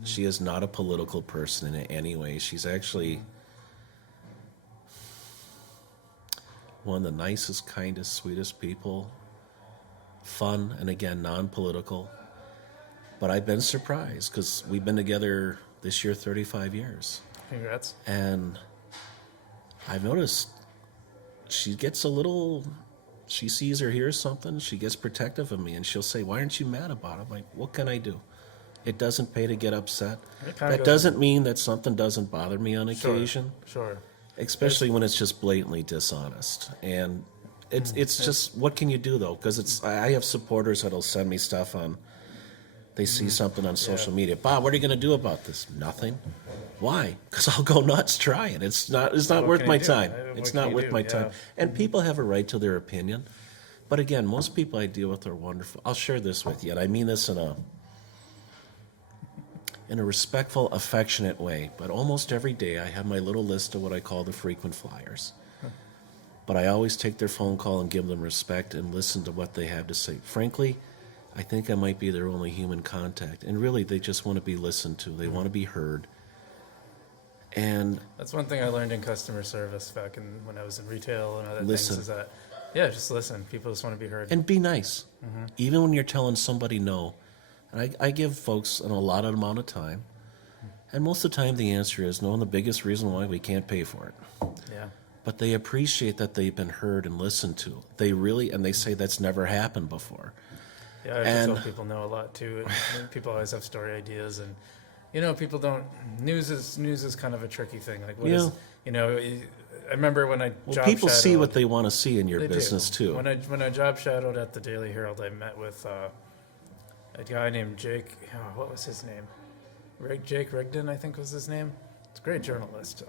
She is not a political person in any way. She's actually one of the nicest, kindest, sweetest people. Fun, and again, non-political. But I've been surprised because we've been together this year 35 years. Congrats. And I've noticed she sees or hears something, she gets protective of me, and she'll say, "Why aren't you mad about it?" I'm like, "What can I do? It doesn't pay to get upset." That doesn't mean that something doesn't bother me on occasion. Sure. Especially when it's just blatantly dishonest. And it's just, what can you do though? Because I have supporters that'll send me stuff on, they see something on social media. "Bob, what are you going to do about this?" "Nothing." "Why?" "Because I'll go nuts trying. It's not worth my time. It's not worth my time. And people have a right to their opinion. But again, most people I deal with are wonderful. I'll share this with you, and I mean this in a respectful, affectionate way. But almost every day I have my little list of what I call the frequent flyers. But I always take their phone call and give them respect and listen to what they have to say. Frankly, I think I might be their only human contact. And really, they just want to be listened to. They want to be heard. And that's one thing I learned in customer service back when I was in retail and other listen. things is that, just listen. People just want to be heard. And be nice. Even when you're telling somebody no. And I give folks an allotted amount of time. And most of the time the answer is no, and the biggest reason why, we can't pay for it. Yeah. But they appreciate that they've been heard and listened to. They really, and they say that's never happened before. Yeah, I have to tell people no a lot too. And people always have story ideas, and people don't. News is kind of a tricky thing. Like what is, I remember when I job people shadowed, see what they want to see in your business do. too. When I job shadowed at the Daily Herald, I met with a guy named Jake. Oh, what was his name? Jake Rigdon, I think was his name. It's a great journalist.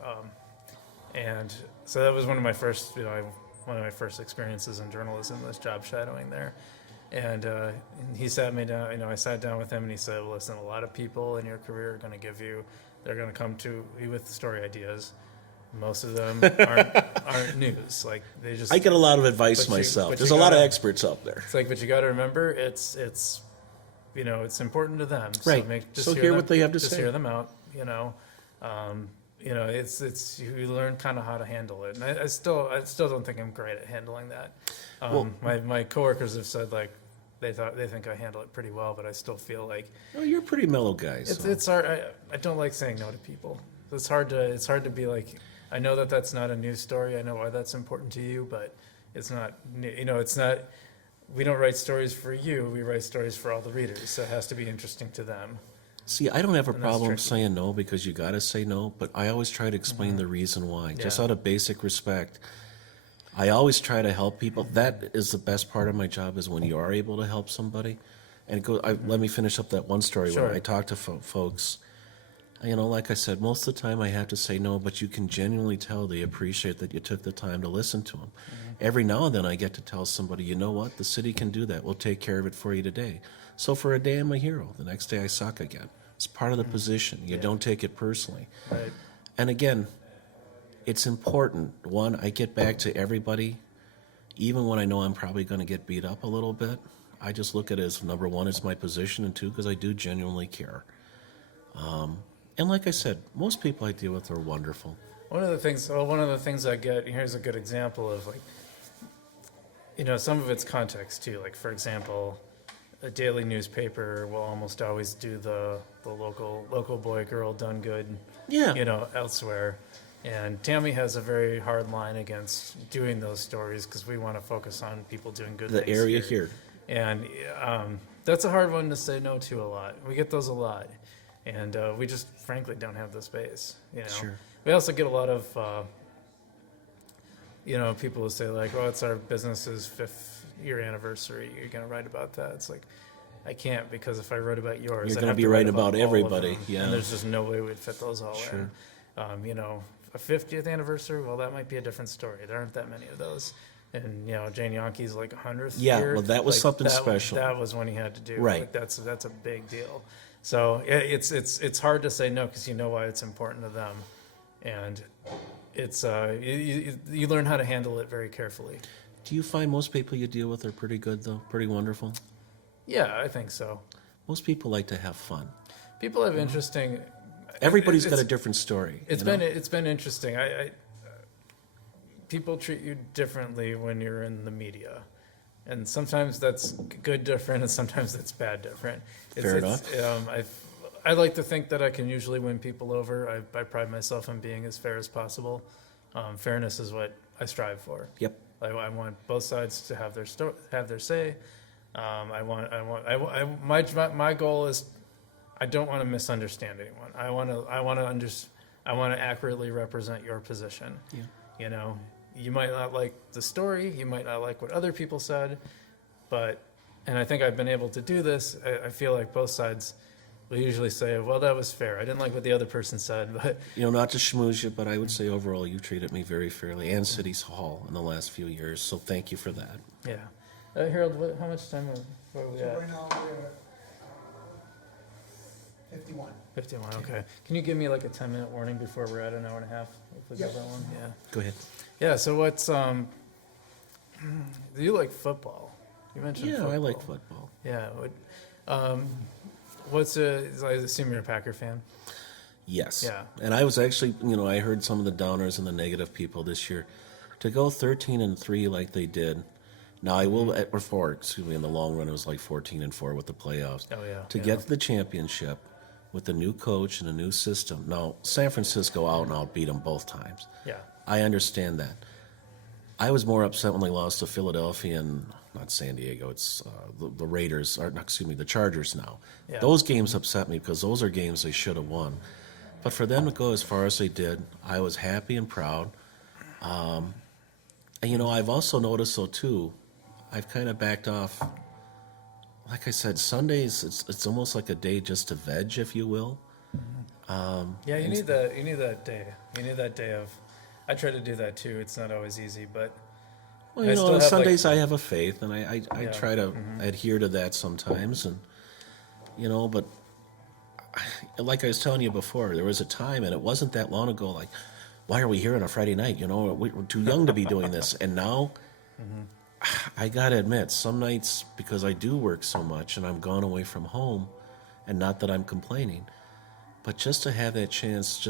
And so that was one of my first experiences in journalism, was job shadowing there. And he sat me down, I sat down with him and he said, "Well, listen, a lot of people in your career are going to they're going to come to you with story ideas. Most of them aren't news. Like they just." I get a lot of advice myself. There's a lot of experts out there. It's like, but you got to remember, it's important to them. Right. So hear what they have to say. Just hear them out. It's you learn kind of how to handle it, and I still don't think I'm great at handling that. My coworkers have said like they think I handle it pretty well, but I still feel like you're a pretty mellow guy. It's hard. I don't like saying no to people. It's hard to be like, I know that's not a news story. I know why that's important to you, but it's not. It's not. We don't write stories for you. We write stories for all the readers. So it has to be interesting to them. See, I don't have a problem saying no because you got to say no, but I always try to explain the reason why, just out of basic respect. I always try to help people. That is the best part of my job, is when you are able to help somebody. And let me finish up that one story where I talk to folks. Like I said, most of the time I have to say no, but you can genuinely tell they appreciate that you took the time to listen to them. Every now and then I get to tell somebody, "You know what, the city can do that. We'll take care of it for you today." So for a day I'm a hero. The next day I suck again. It's part of the position. You don't take it personally. Right. And again, it's important. One, I get back to everybody, even when I know I'm probably going to get beat up a little bit. I just look at it as, number one, it's my position, and two, because I do genuinely care. And like I said, most people I deal with are wonderful. One of the things I get, here's a good example of some of it's context too. Like, for example, a daily newspaper will almost always do the local boy girl done good, elsewhere. And Tammy has a very hard line against doing those stories because we want to focus on people doing good things. The area here. And that's a hard one to say no to a lot. We get those a lot. And we just frankly don't have the space. Sure. We also get a lot of people who say like, "Oh, it's our business's 5th year anniversary. You're going to write about that." It's like, I can't, because if I wrote about yours, you're going to be writing about everybody. Yeah. And there's just no way we'd fit those all in. A 50th anniversary, well, that might be a different story. There aren't that many of those. And Jane Youngke's like 100th year. Well, that was something special. That was when he had to do. Right. Like, that's a big deal. So it's hard to say no because you know why it's important to them, and it's you learn how to handle it very carefully. Do you find most people you deal with are pretty good though, pretty wonderful? Yeah, I think so. Most people like to have fun. People have interesting. Everybody's got a it's- different story. It's been interesting. People treat you differently when you're in the media, and sometimes that's good different, and sometimes that's bad different. Fair enough. I like to think that I can usually win people over. I pride myself on being as fair as possible. Fairness is what I strive for. Yep. I want both sides to have their say. My goal is, I don't want to misunderstand anyone. I want to accurately represent your position. Yeah. You know, you might not like the story, you might not like what other people said, and I think I've been able to do this. I feel like both sides will usually say, well, that was fair. I didn't like what the other person said, but Not to schmooze you, but I would say overall you treated me very fairly, and City Hall in the last few years. So thank you for that. yeah. Harold, how much time are we So at? right now, we're at 51. 51, okay. Can you give me like a 10-minute warning before we're at an hour and a half? If we go Yep. that long? Yeah. Go ahead. Yeah, so what's, do you like football? You mentioned Yeah, football. I like football. Yeah. I assume you're a Packer fan? Yes. Yeah. And I was actually, I heard some of the downers and the negative people this year. To go 13-3 like they did. Now I will, or 4, excuse me, in the long run it was like 14-4 with the playoffs. Oh, yeah. To yeah. get to the championship with the new coach and a new system. Now, San Francisco out and out beat them both times. Yeah. I understand that. I was more upset when they lost to Philadelphia and not San Diego. It's the Raiders, or not, excuse me, the Chargers now. Yeah. Those games upset me because those are games they should have won. But for them to go as far as they did, I was happy and proud. And I've also noticed though too, I've kind of backed off. Like I said, Sundays it's almost like a day just to veg, if you will. Yeah, you need that day. You need that day of, I try to do that too. It's not always easy, but Well, I still on have, Sundays I have a faith, and I Yeah. try to adhere to that sometimes, and but like I was telling you before, there was a time, and it wasn't that long ago. Like, why are we here on a Friday night? We're too young to be doing this, and now. I gotta admit, some nights, because I do work so much and I'm gone away from home, and not that I'm complaining, but just to have that chance,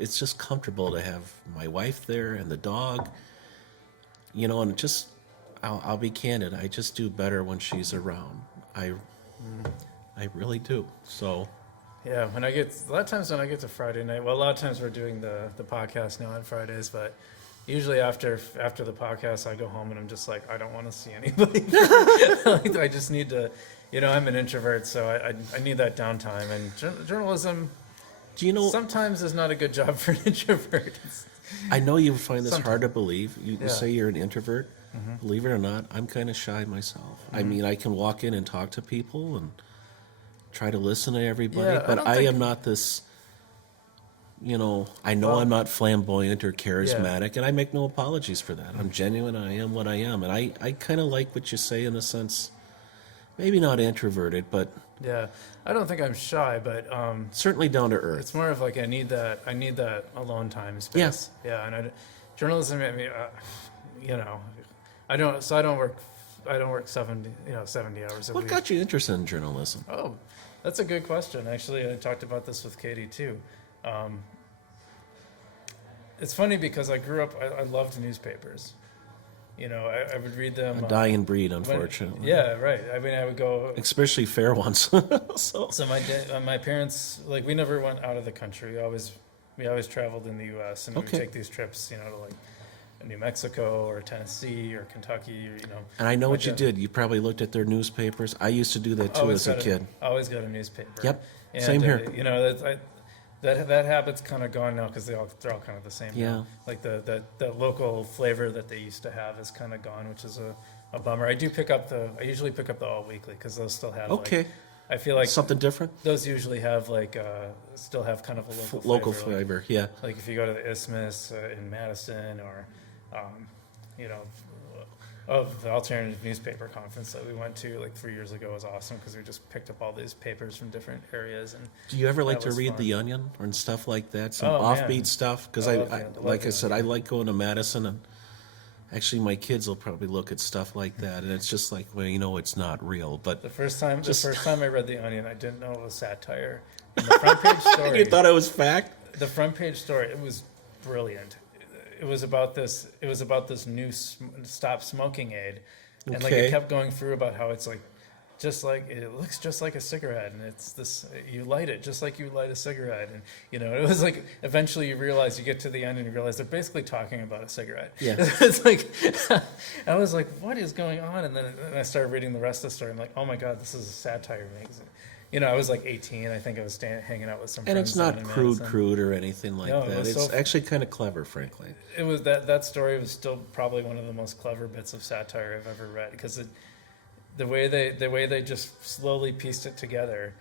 it's just comfortable to have my wife there and the dog, and just, I'll be candid, I just do better when she's around. I really do. So, yeah, a lot of times when I get to Friday night, well, a lot of times we're doing the podcast now on Fridays, but usually after the podcast, I go home and I'm just like, I don't want to see anybody. I just need to, I'm an introvert, so I need that downtime. And journalism, do you know, sometimes is not a good job for an introvert. I know you find this hard to believe. You Yeah. say you're an introvert. Believe it or not, I'm kind of shy myself. I mean, I can walk in and talk to people and try to listen to everybody, Yeah, but I am not this, I know I'm not flamboyant or charismatic, and I make no apologies for that. I'm genuine. I am what I am. And I kind of like what you say in the sense, maybe not introverted, but Yeah, I don't think I'm shy, but certainly down to earth. it's more of like I need that alone time space. Yeah, and journalism. I mean, I don't work 70 hours a What week. got you interested in journalism? Oh, that's a good question. Actually, I talked about this with Katie too. It's funny because I grew up. I loved newspapers. I would read them. A dying breed, unfortunately. Yeah, right. I mean, I would go. Especially fair ones. So So my parents, like, we never went out of the country. We always traveled in the U.S. and we would Okay. take these trips, to like New Mexico or Tennessee or Kentucky, or And I know what you Like, did. You probably looked at their newspapers. I used to do that too as a kid. Always got a newspaper. Yep, And, same here. That habit's kind of gone now because they're all kind of the same. Yeah. Now. Like the local flavor that they used to have is kind of gone, which is a bummer. I usually pick up the All Weekly because those still have. Okay. Like, I feel like Something different? those usually have still have kind of a Local Like, flavor, yeah. like if you go to the Isthmus in Madison, or of the alternative newspaper conference that we went to like 3 years ago was awesome because we just picked up all these papers from different areas. And Do you ever like That to was read fun. The Onion or stuff like that? Some Oh, man. offbeat stuff? Because I I love The like I Onion. said, I like going to Madison and Actually, my kids will probably look at stuff like that, and it's just like, well, it's not real. But The first time I read The Onion, I didn't know it was satire. And the front page story. you thought it was fact? The front page story. It was brilliant. It was about this. It was about this new stop smoking aid, and like Okay. it kept going through about how it's like, just like it looks just like a cigarette, and it's this. You light it just like you light a cigarette, and it was like eventually you realize you get to the end and you realize they're basically talking about a cigarette. Yeah. It's like I was like, what is going on? And then I started reading the rest of the story. I'm like, oh my god, this is a satire magazine. I was like 18. I think I was hanging out with some And friends. it's not down in crude Madison. or anything like No, it that. was It's so- actually kind of clever, frankly. It was that story was still probably one of the most clever bits of satire I've ever read because the way they just slowly pieced it together,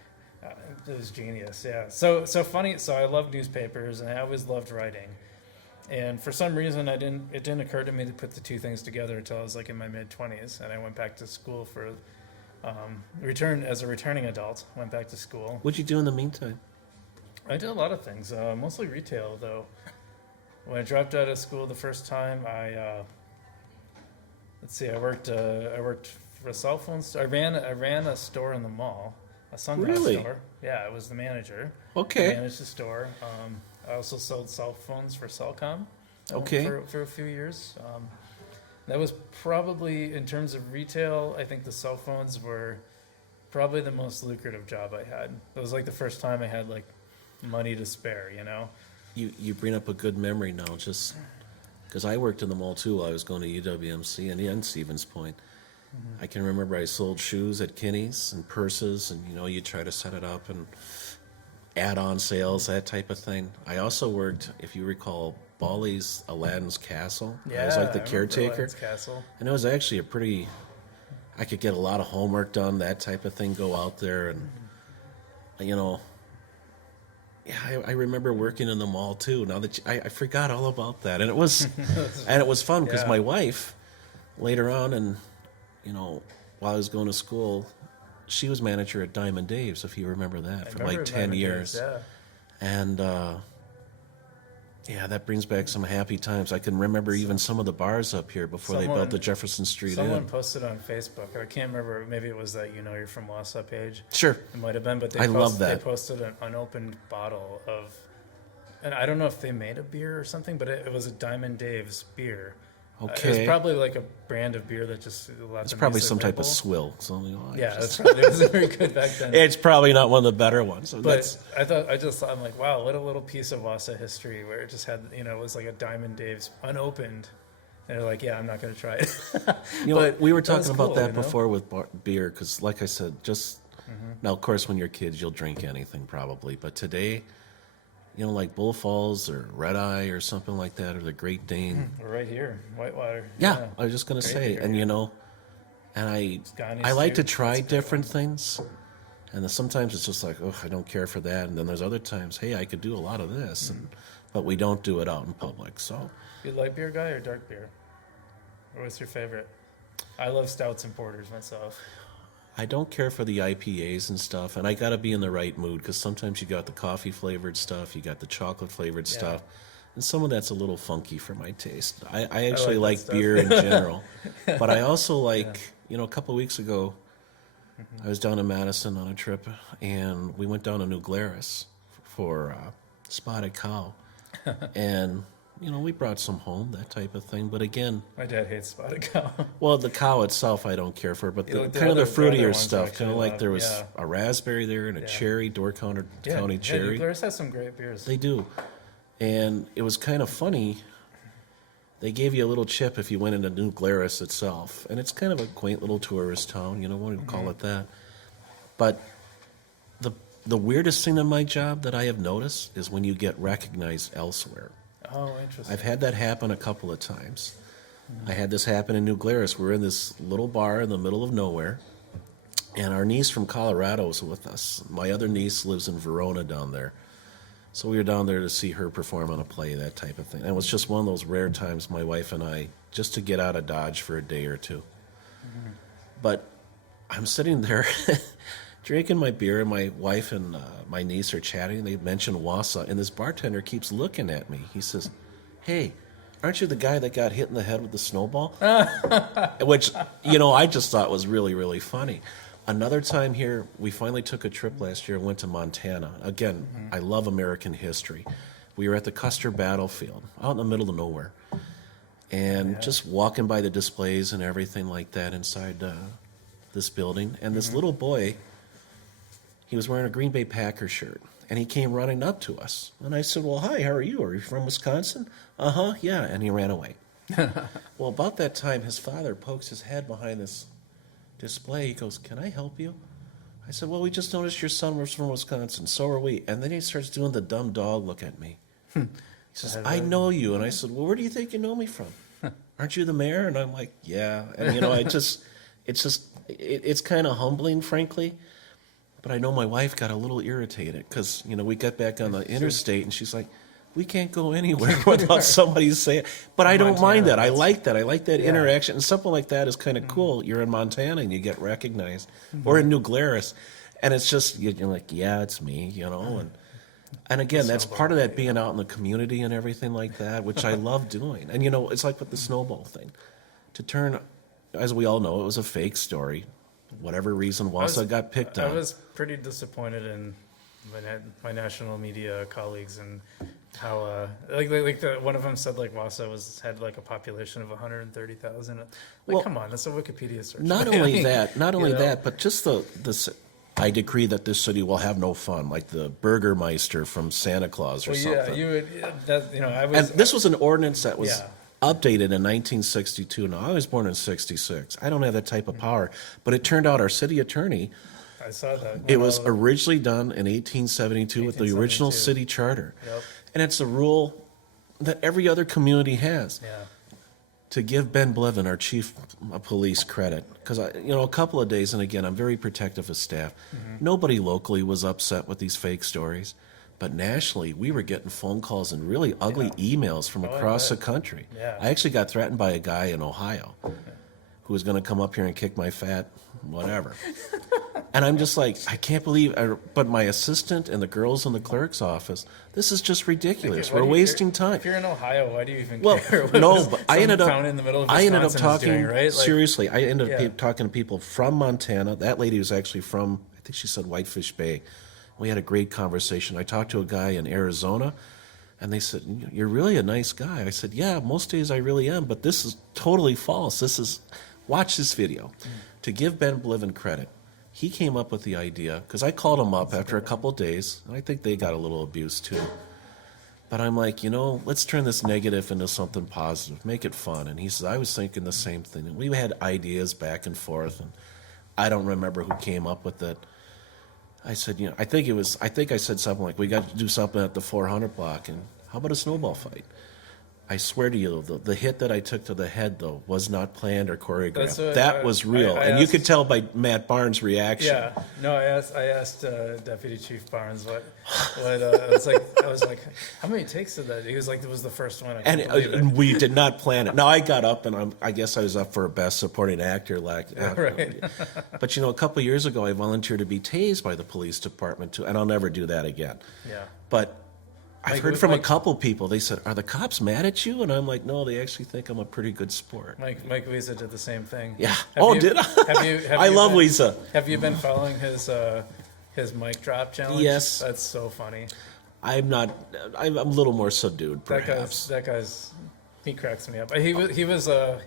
it was genius. Yeah. So funny. So I love newspapers and I always loved writing, and for some reason it didn't occur to me to put the two things together until I was like in my mid-20s, and I went back to school for as a returning adult. Went back to school. What'd you do in the meantime? I did a lot of things, mostly retail though. When I dropped out of school the first time, I worked for a cell phone store. I ran a store in the mall, a sunglass Really? store. Yeah, I was the manager. Okay. I managed the store. I also sold cell phones for Cellcom. Okay. For a few years. That was probably, in terms of retail, I think the cell phones were probably the most lucrative job I had. It was like the first time I had like money to spare, You bring up a good memory now, just because I worked in the mall too while I was going to UWMC and Stevens Point. I can remember I sold shoes at Kinney's and purses, and you try to set it up and add-on sales, that type of thing. I also worked, if you recall, Bally's Aladdin's Castle. I was like the I remember caretaker, Aladdin's Castle. and it was actually I could get a lot of homework done, that type of thing. Go out there and yeah, I remember working in the mall too. Now that I forgot all about that, and it was fun because Yeah. my wife later on, and while I was going to school, she was manager at Diamond Dave's, if you remember that, I for remember like 10 Diamond years. Days, yeah. And yeah, that brings back some happy times. I can remember even some of the bars up here before they built Someone- the Jefferson Street Someone Inn. posted on Facebook. I can't remember. Maybe it was that you're from Wausau page. Sure. It might have been, but I love that. They posted an unopened bottle of, and I don't know if they made a beer or something, but it was a Diamond Dave's beer. It was Okay. probably like a brand of beer that just let It's them probably use their some type of label. swill. Something like Yeah, it was very good back then. It's probably not one of the better ones. So But I'm like, wow, what a little piece of Wausau history where it just had, it was like a Diamond Dave's unopened. And they're like, yeah, I'm not going to try it. But we were that was talking about cool, that before with beer, because like I said, now, of course, when you're kids, you'll drink anything probably. But today, like Bull Falls or Red Eye or something like that, or the Great Dane. We're right here, Whitewater. Yeah, I was just going to Great say, beer, and yeah. and Scotty's I like to too. try That's a good different things, and then sometimes it's just like, oh, I don't care for that, and then there's other times, hey, I could do a lot of this, but we don't do it out in public. So You light beer guy or dark beer? Or what's your favorite? I love stouts and porters myself. I don't care for the IPAs and stuff, and I got to be in the right mood because sometimes you got the coffee flavored stuff, you got the chocolate flavored Yeah. stuff, and some of that's a little funky for my taste. I actually like like that beer in general, but I also like, a couple of weeks ago, I was down in Madison on a trip, and we went down to New Glarus for Spotted Cow, and we brought some home, that type of thing. But again, My dad hates spotted cow. well, the cow itself I don't care for, but You the like the kind of the other fruitier ones I stuff, actually kind of like love, there was yeah. a raspberry there and a Yeah. cherry, Door County Yeah, cherry. New Glarus has some great beers. They do, and it was kind of funny. They gave you a little chip if you went into New Glarus itself, and it's kind of a quaint little tourist town. What do you call it that? But the weirdest thing in my job that I have noticed is when you get recognized elsewhere. Oh, interesting. I've had that happen a couple of times. I had this happen in New Glarus. We're in this little bar in the middle of nowhere, and our niece from Colorado was with us. My other niece lives in Verona down there. So we were down there to see her perform on a play, that type of thing. And it was just one of those rare times, my wife and I, just to get out of Dodge for a day or two. But I'm sitting there drinking my beer, and my wife and my niece are chatting. They mention Wausau, and this bartender keeps looking at me. He says, "Hey, aren't you the guy that got hit in the head with the snowball? Which, I just thought was really, really funny. Another time here, we finally took a trip last year and went to Montana. Again, I love American history. We were at the Custer Battlefield, out in the middle of nowhere. And just walking by the displays and everything like that inside this building. And this little boy, he was wearing a Green Bay Packers shirt. And he came running up to us. And I said, well, hi, how are you? Are you from Wisconsin? Uh-huh, yeah. And he ran away. Well, about that time, his father pokes his head behind this display. He goes, can I help you? I said, well, we just noticed your son was from Wisconsin. So are we. And then he starts doing the dumb dog look at me. He says, I know you. And I said, well, where do you think you know me from? Aren't you the mayor? And I'm like, yeah. And, it's kind of humbling, frankly. But I know my wife got a little irritated because, we got back on the interstate and she's like, we can't go anywhere without somebody saying. But I don't mind that. I like that. I like that interaction. And something like that is kind of cool. You're in Montana and you get recognized. Or in New Glarus. And it's just, you're like, yeah, it's me, And again, that's part of that being out in the community and everything like that, which I love doing. And, it's like with the snowball thing. To turn, as we all know, it was a fake story. Whatever reason, Wausau got picked on. I was pretty disappointed in my national media colleagues and how one of them said Wausau had a population of 130,000. Well, come on, that's a Wikipedia search. Not only that, but just the I decree that this city will have no fun, like the Burgermeister from Santa Claus or something. Yeah, you would. I was. And this was an ordinance that was updated in 1962. Now, I was born in 66. I don't have that type of power. But it turned out our city attorney, I saw that. it was originally done in 1872 with the original city charter. Yep. And it's a rule that every other community has. Yeah. To give Ben Blevin, our chief of police, credit, because a couple of days, and again, I'm very protective of staff. Nobody locally was upset with these fake stories, but nationally, we were getting phone calls and really ugly emails from across the country. Yeah. I actually got threatened by a guy in Ohio who was going to come up here and kick my fat whatever. And I'm just like, I can't believe, but my assistant and the girls in the clerk's office, this is just ridiculous. We're wasting time. If you're in Ohio, why do you even Well, care? no, but I ended town in the middle of I ended up Wisconsin is talking, doing, right? seriously, I ended up talking to people from Montana. That lady was actually from, I think she said Whitefish Bay. We had a great conversation. I talked to a guy in Arizona, and they said, you're really a nice guy. I said, yeah, most days I really am, but this is totally false. Watch this video. To give Ben Blevin credit, he came up with the idea, because I called him up after a couple of days, and I think they got a little abused too. But I'm like, let's turn this negative into something positive, make it fun. And he says, I was thinking the same thing. And we had ideas back and forth, and I don't remember who came up with it. I said, I think I said something like, we got to do something at the 400 block, and how about a snowball fight? I swear to you, the hit that I took to the head, though, was not planned or choreographed. That was real. And you could tell by Matt Barnes' reaction. Yeah. No, I asked Deputy Chief Barnes what I was like, how many takes did that? He was like, it was the first one. And we did not plan it. Now, I got up, and I guess I was up for a Best Supporting Actor. Right. But, a couple of years ago, I volunteered to be tased by the police department, too, and I'll never do that again. Yeah. But I've heard from a couple people, they said, are the cops mad at you? And I'm like, no, they actually think I'm a pretty good sport. Mike Wiesa did the same thing. Yeah. Did I? I love Wiesa. Have you been following his mic drop challenge? Yes. That's so funny. I'm a little more subdued, perhaps. That guy's, he cracks me up. He was the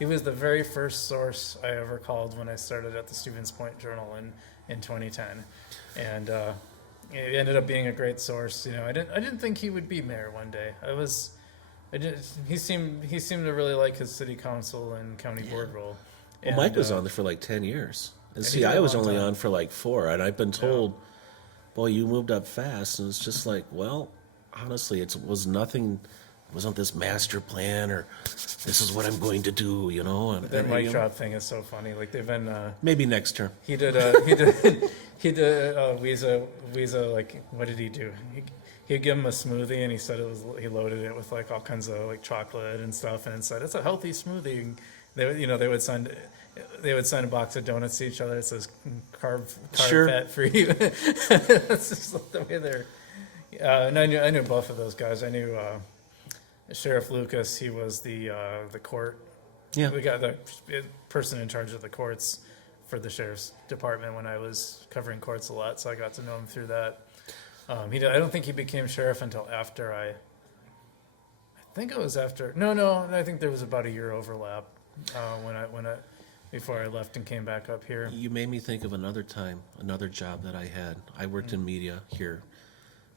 very first source I ever called when I started at the Stevens Point Journal in 2010. And, it ended up being a great source. I didn't think he would be mayor one day. He seemed to really like his city council and county board role. Well, Mike was on there for 10 years. And see, I was only on for 4, and I've been told, boy, you moved up fast. And it's just like, well, honestly, it was nothing. It wasn't this master plan or this is what I'm going to do, And their mic drop thing is so funny. They've been maybe next term. He did Wiesa. What did he do? He'd give him a smoothie, and he said he loaded it with all kinds of chocolate and stuff, and it said it's a healthy smoothie. And they would send a box of donuts to each other. It says carb fat free. That's just the way they're. And I knew both of those guys. I knew Sheriff Lucas, he was the court, Yeah. the person in charge of the courts for the sheriff's department when I was covering courts a lot, so I got to know him through that. I don't think he became sheriff until after I think it was after. No, I think there was about a year overlap before I left and came back up here. You made me think of another time, another job that I had. I worked in media here.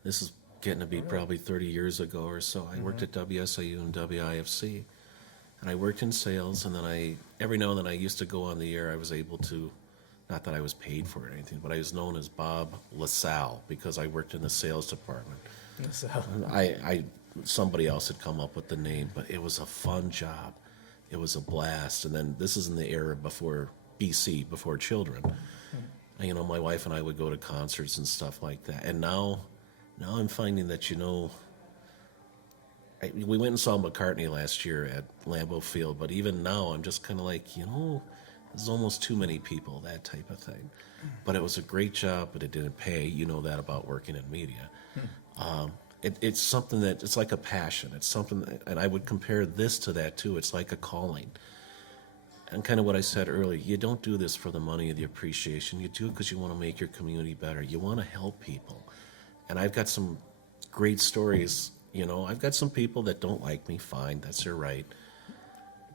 This is getting to be probably 30 years ago or so. I worked at WSIU and WIFC, and I worked in sales, and then every now and then I used to go on the air. I was able to, not that I was paid for it or anything, but I was known as Bob LaSalle because I worked in the sales department. So, Somebody else had come up with the name, but it was a fun job. It was a blast. And then this is in the era before BC, before children. And, my wife and I would go to concerts and stuff like that. And now I'm finding that, we went and saw McCartney last year at Lambeau Field, but even now I'm just kind of like, there's almost too many people, that type of thing. But it was a great job, but it didn't pay. You know that about working in media. It's something that, it's like a passion. It's something, and I would compare this to that too. It's like a calling. And kind of what I said earlier, you don't do this for the money or the appreciation. You do it because you want to make your community better. You want to help people. And I've got some great stories. I've got some people that don't like me, fine, that's their right.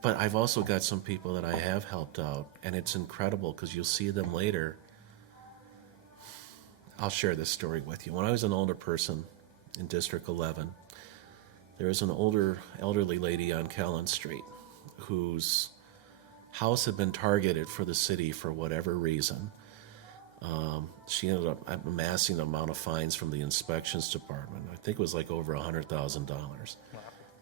But I've also got some people that I have helped out, and it's incredible because you'll see them later. I'll share this story with you. When I was an older person in District 11, there was an elderly lady on Callan Street whose house had been targeted for the city for whatever reason. She ended up amassing an amount of fines from the inspections department. I think it was like over $100,000. Wow.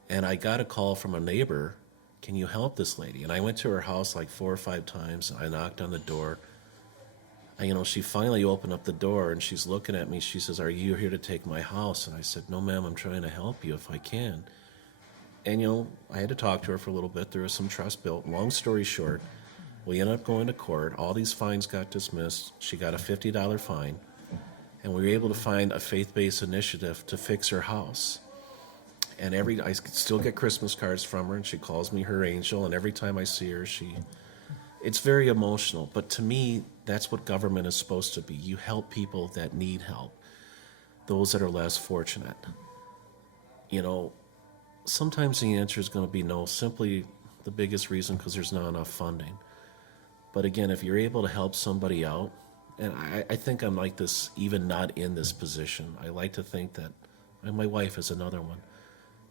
And I got a call from a neighbor, can you help this lady? And I went to her house like 4 or 5 times. I knocked on the door. And, she finally opened up the door and she's looking at me. She says, are you here to take my house? And I said, no, ma'am, I'm trying to help you if I can. And, I had to talk to her for a little bit. There was some trust built. Long story short, we ended up going to court. All these fines got dismissed. She got a $50 fine. And we were able to find a faith-based initiative to fix her house. And I still get Christmas cards from her, and she calls me her angel. And every time I see her, it's very emotional. But to me, that's what government is supposed to be. You help people that need help, those that are less fortunate. Sometimes the answer is going to be no, simply the biggest reason because there's not enough funding. But again, if you're able to help somebody out, and I think I'm like this even not in this position. I like to think that, and my wife is another one,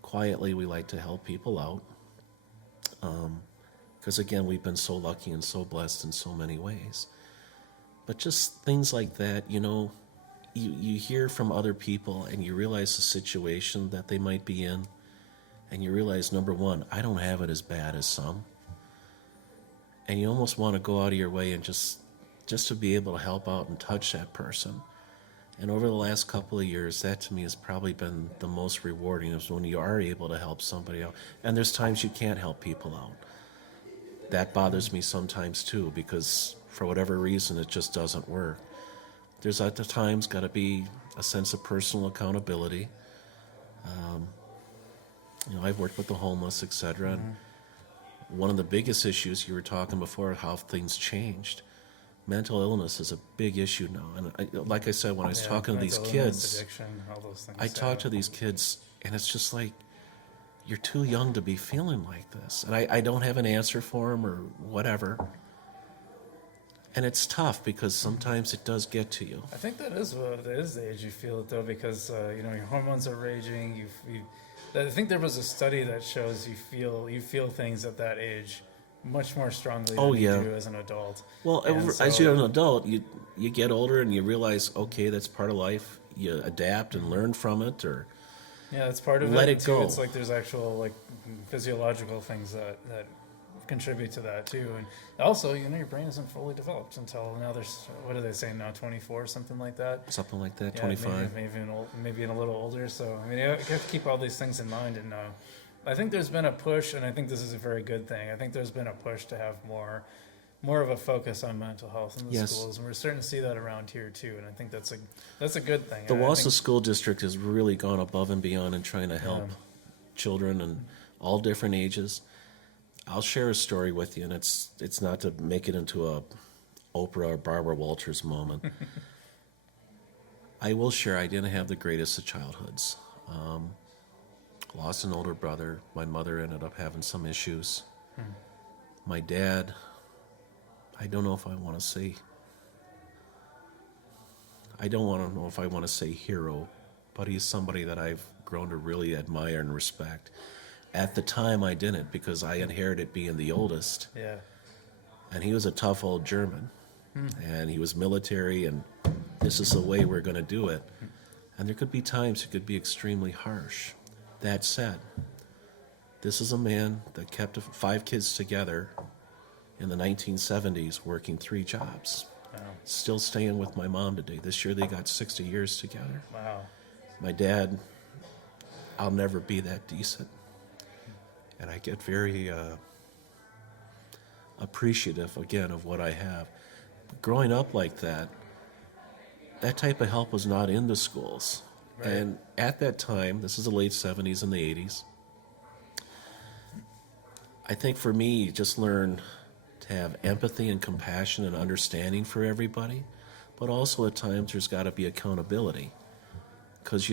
quietly we like to help people out. Because again, we've been so lucky and so blessed in so many ways. But just things like that, you hear from other people and you realize the situation that they might be in. And you realize, number one, I don't have it as bad as some. And you almost want to go out of your way and just to be able to help out and touch that person. And over the last couple of years, that to me has probably been the most rewarding, is when you are able to help somebody out. And there's times you can't help people out. That bothers me sometimes too, because for whatever reason, it just doesn't work. There's at the times got to be a sense of personal accountability. I've worked with the homeless, etc. And one of the biggest issues you were talking before, how things changed. Mental illness is a big issue now. And like I said, when I was talking to these kids, addiction, all those things. I talk to these kids, and it's just like, you're too young to be feeling like this. And I don't have an answer for them or whatever. And it's tough because sometimes it does get to you. I think that is the age you feel it though, because your hormones are raging. I think there was a study that shows you feel things at that age much more strongly than you do as an adult. Well, as you're an adult, you get older and you realize, okay, that's part of life. You adapt and learn from it, or that's part of it. Let it too. go. It's like there's actual physiological things that contribute to that too. And also, your brain isn't fully developed until now. There's, what are they saying now, 24, something like that? Something like that, 25. Maybe a little older. So, you have to keep all these things in mind. And I think there's been a push, and I think this is a very good thing. I think there's been a push to have more of a focus on mental health in the schools, and we're starting to see that around here too. And I think that's a good thing. The Wausau School District has really gone above and beyond in trying to help children and all different ages. I'll share a story with you, and it's not to make it into a Oprah or Barbara Walters moment. I will share I didn't have the greatest of childhoods. Lost an older brother. My mother ended up having some issues. My dad, I don't know if I want to say hero, but he's somebody that I've grown to really admire and respect. At the time, I didn't, because I inherited being the oldest. Yeah. And he was a tough old German. And he was military, and this is the way we're going to do it. And there could be times it could be extremely harsh. That said, this is a man that kept 5 kids together in the 1970s, working 3 jobs. Wow. Still staying with my mom today. This year they got 60 years together. Wow. My dad, I'll never be that decent. And I get very appreciative, again, of what I have. But growing up like that type of help was not in the schools. Right. And at that time, this is the late 70s and the 80s, I think for me, you just learn to have empathy and compassion and understanding for everybody, but also at times there's got to be accountability. Because,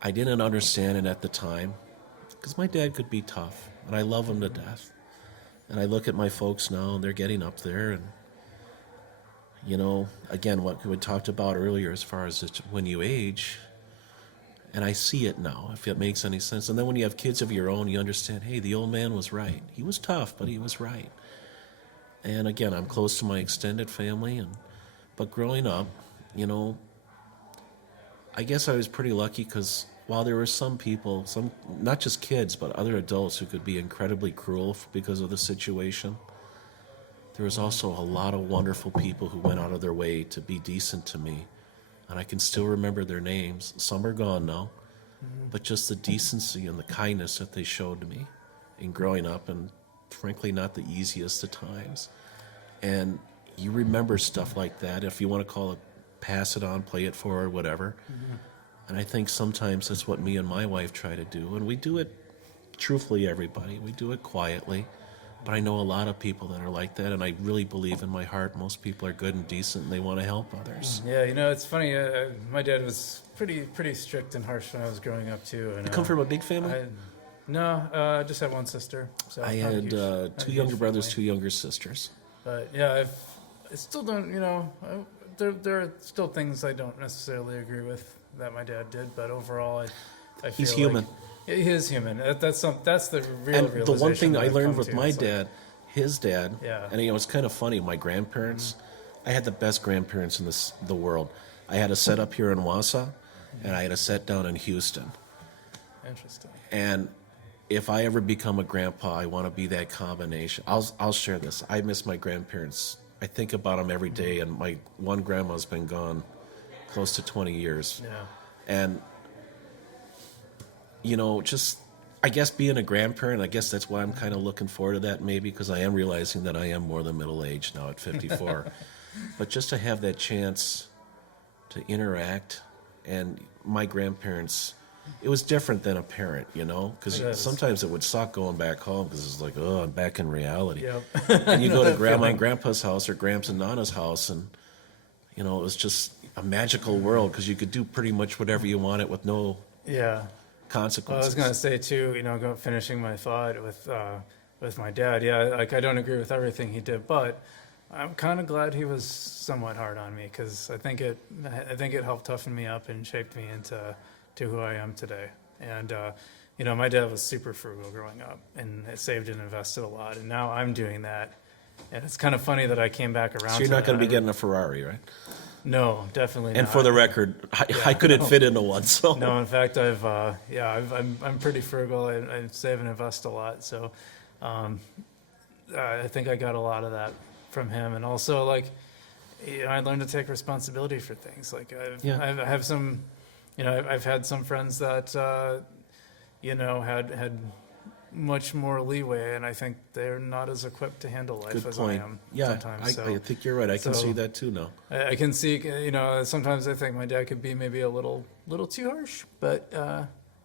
I didn't understand it at the time, because my dad could be tough, and I love him to death. And I look at my folks now, and they're getting up there, and, again, what we talked about earlier as far as when you age, and I see it now, if it makes any sense. And then when you have kids of your own, you understand, hey, the old man was right. He was tough, but he was right. And again, I'm close to my extended family, but growing up, I guess I was pretty lucky, because while there were some people, not just kids, but other adults who could be incredibly cruel because of the situation, there was also a lot of wonderful people who went out of their way to be decent to me. And I can still remember their names. Some are gone now, but just the decency and the kindness that they showed to me in growing up, and frankly, not the easiest of times. And you remember stuff like that, if you want to call it, pass it on, play it forward, whatever. And I think sometimes that's what me and my wife try to do. And we do it truthfully, everybody. We do it quietly. But I know a lot of people that are like that, and I really believe in my heart most people are good and decent, and they want to help others. Yeah, it's funny. My dad was pretty strict and harsh when I was growing up, too. And, you come from a big family? I just had one sister. So I had 2 younger brothers, 2 younger sisters. But, yeah, I still don't, there are still things I don't necessarily agree with that my dad did, but overall, I feel he's human. He is human. That's the real and realization. The one thing that I I've learned come with to, my dad, his dad, and it's kind of funny, my grandparents, I had the best grandparents in the world. I had a set up here in Wausau, and I had a set down in Houston. Interesting. And if I ever become a grandpa, I want to be that combination. I'll share this. I miss my grandparents. I think about them every day, and my one grandma's been gone close to 20 years. Yeah. And, just, I guess being a grandparent, I guess that's why I'm kind of looking forward to that, maybe, because I am realizing that I am more than middle-aged now at 54. But just to have that chance to interact, and my grandparents, it was different than a parent, because sometimes it would suck going back home, because it's like, oh, I'm back in reality. Yep. And you go to Grandma and Grandpa's house, or Gramps and Nana's house, and, it was just a magical world, because you could do pretty much whatever you wanted with no consequences. Well, I was going to say, too, finishing my thought with my dad, I don't agree with everything he did, but I'm kind of glad he was somewhat hard on me, because I think it helped toughen me up and shaped me into who I am today. And, my dad was super frugal growing up, and it saved and invested a lot, and now I'm doing that. And it's kind of funny that I came back around. So you're not going to be getting a Ferrari, right? No, definitely not. And for the record, I couldn't fit into one. So no, in fact, I'm pretty frugal. I save and invest a lot. So I think I got a lot of that from him. And also, I learned to take responsibility for things. I have some, I've had some friends that, had much more leeway, and I think they're not as equipped to handle life as I am sometimes. I think you're right. I can see that too now. I can see, sometimes I think my dad could be maybe a little too harsh, but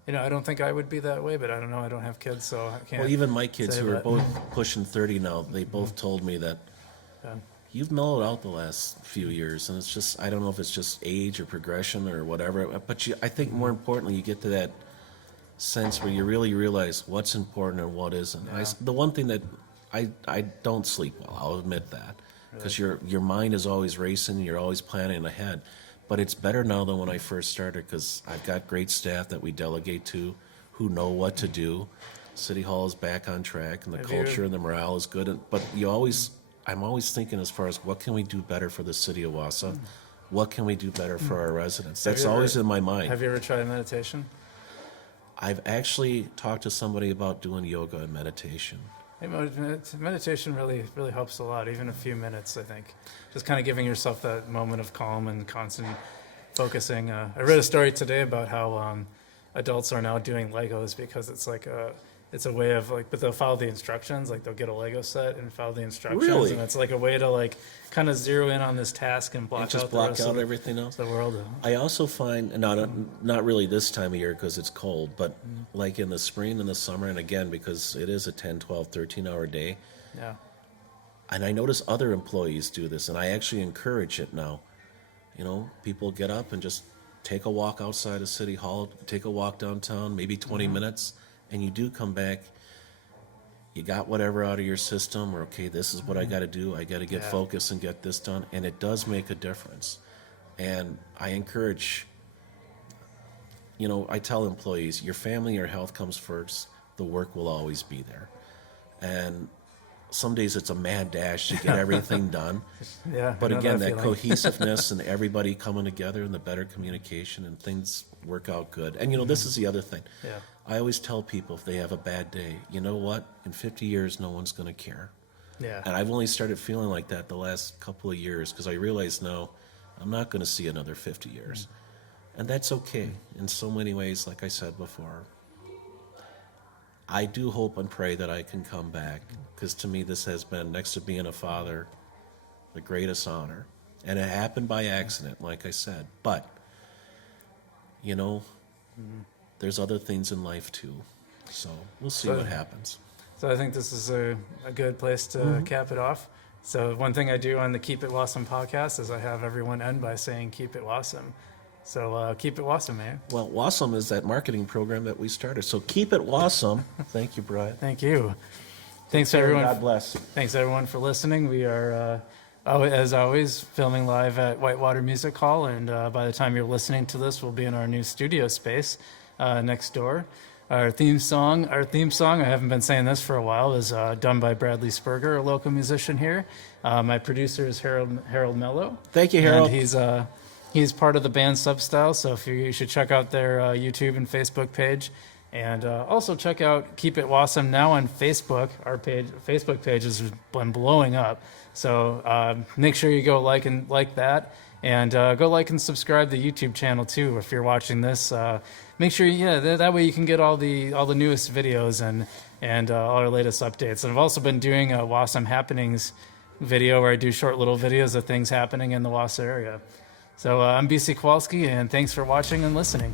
I don't think I would be that way, but I don't know. I don't have kids, so I can't. Well, even my kids say who are that. both pushing 30 now, they both told me that Yeah. you've mellowed out the last few years, and it's just, I don't know if it's just age or progression or whatever, but I think more importantly, you get to that sense where you really realize what's important and what isn't. Yeah. The one thing that I don't sleep well, I'll admit that, because your mind is always racing, you're always planning ahead. But it's better now than when I first started, because I've got great staff that we delegate to who know what to do. City Hall is back on track, and the Have you- culture and the morale is good. But I'm always thinking as far as what can we do better for the city of Wausau? What can we do better for our residents? That's you ever- always in my mind. Have you ever tried meditation? I've actually talked to somebody about doing yoga and meditation. Hey, meditation really helps a lot, even a few minutes, I think. Just kind of giving yourself that moment of calm and constant focusing. I read a story today about how adults are now doing Legos because it's like it's a way of but they'll follow the instructions. Like they'll get a Lego set and follow the instructions, Really? and it's like a way to kind of zero in on this task and block And just out the block rest out of everything else. the world. I also find, not really this time of year because it's cold, but like in the spring and the summer, and again, because it is a 10, 12, 13-hour day, Yeah, and I notice other employees do this, and I actually encourage it now. People get up and just take a walk outside of City Hall, take a walk downtown, maybe 20 minutes, and you do come back. You got whatever out of your system, or okay, this is what I got to do. I got to get Yeah. focused and get this done, and it does make a difference. And I encourage, I tell employees, your family, your health comes first. The work will always be there. And some days it's a mad dash to get everything done. yeah. But I know again, that feeling. cohesiveness and everybody coming together and the better communication and things work out good. And this is the other thing. Yeah. I always tell people if they have a bad day, you know what? In 50 years, no one's going to care. Yeah. And I've only started feeling like that the last couple of years because I realize now I'm not going to see another 50 years. And that's okay in so many ways, like I said before. I do hope and pray that I can come back because to me this has been, next to being a father, the greatest honor. And it happened by accident, like I said. But, there's other things in life too. So we'll see So- what happens. So I think this is a good place to cap it off. So one thing I do on the Keep It Wausome podcast is I have everyone end by saying keep it Wausome. So keep it Wausome, man. Well, Wausome is that marketing program that we started. So keep it Wausome. Thank you, Brian. Thank you. Thanks everyone. God bless. Thanks everyone for listening. We are, as always, filming live at Whitewater Music Hall, and by the time you're listening to this, we'll be in our new studio space next door. Our theme song, I haven't been saying this for a while, is done by Bradley Spurger, a local musician here. My producer is Harold Mello. Thank you, Harold. And he's part of the band Substyle, so you should check out their YouTube and Facebook page. And also check out Keep It Wausome now on Facebook. Our Facebook page has been blowing up. So make sure you go like that. And go like and subscribe to the YouTube channel too if you're watching this. Make sure, that way you can get all the newest videos and all our latest updates. And I've also been doing a Wausome Happenings video where I do short little videos of things happening in the Wausau area. So I'm BC Kowalski, and thanks for watching and listening.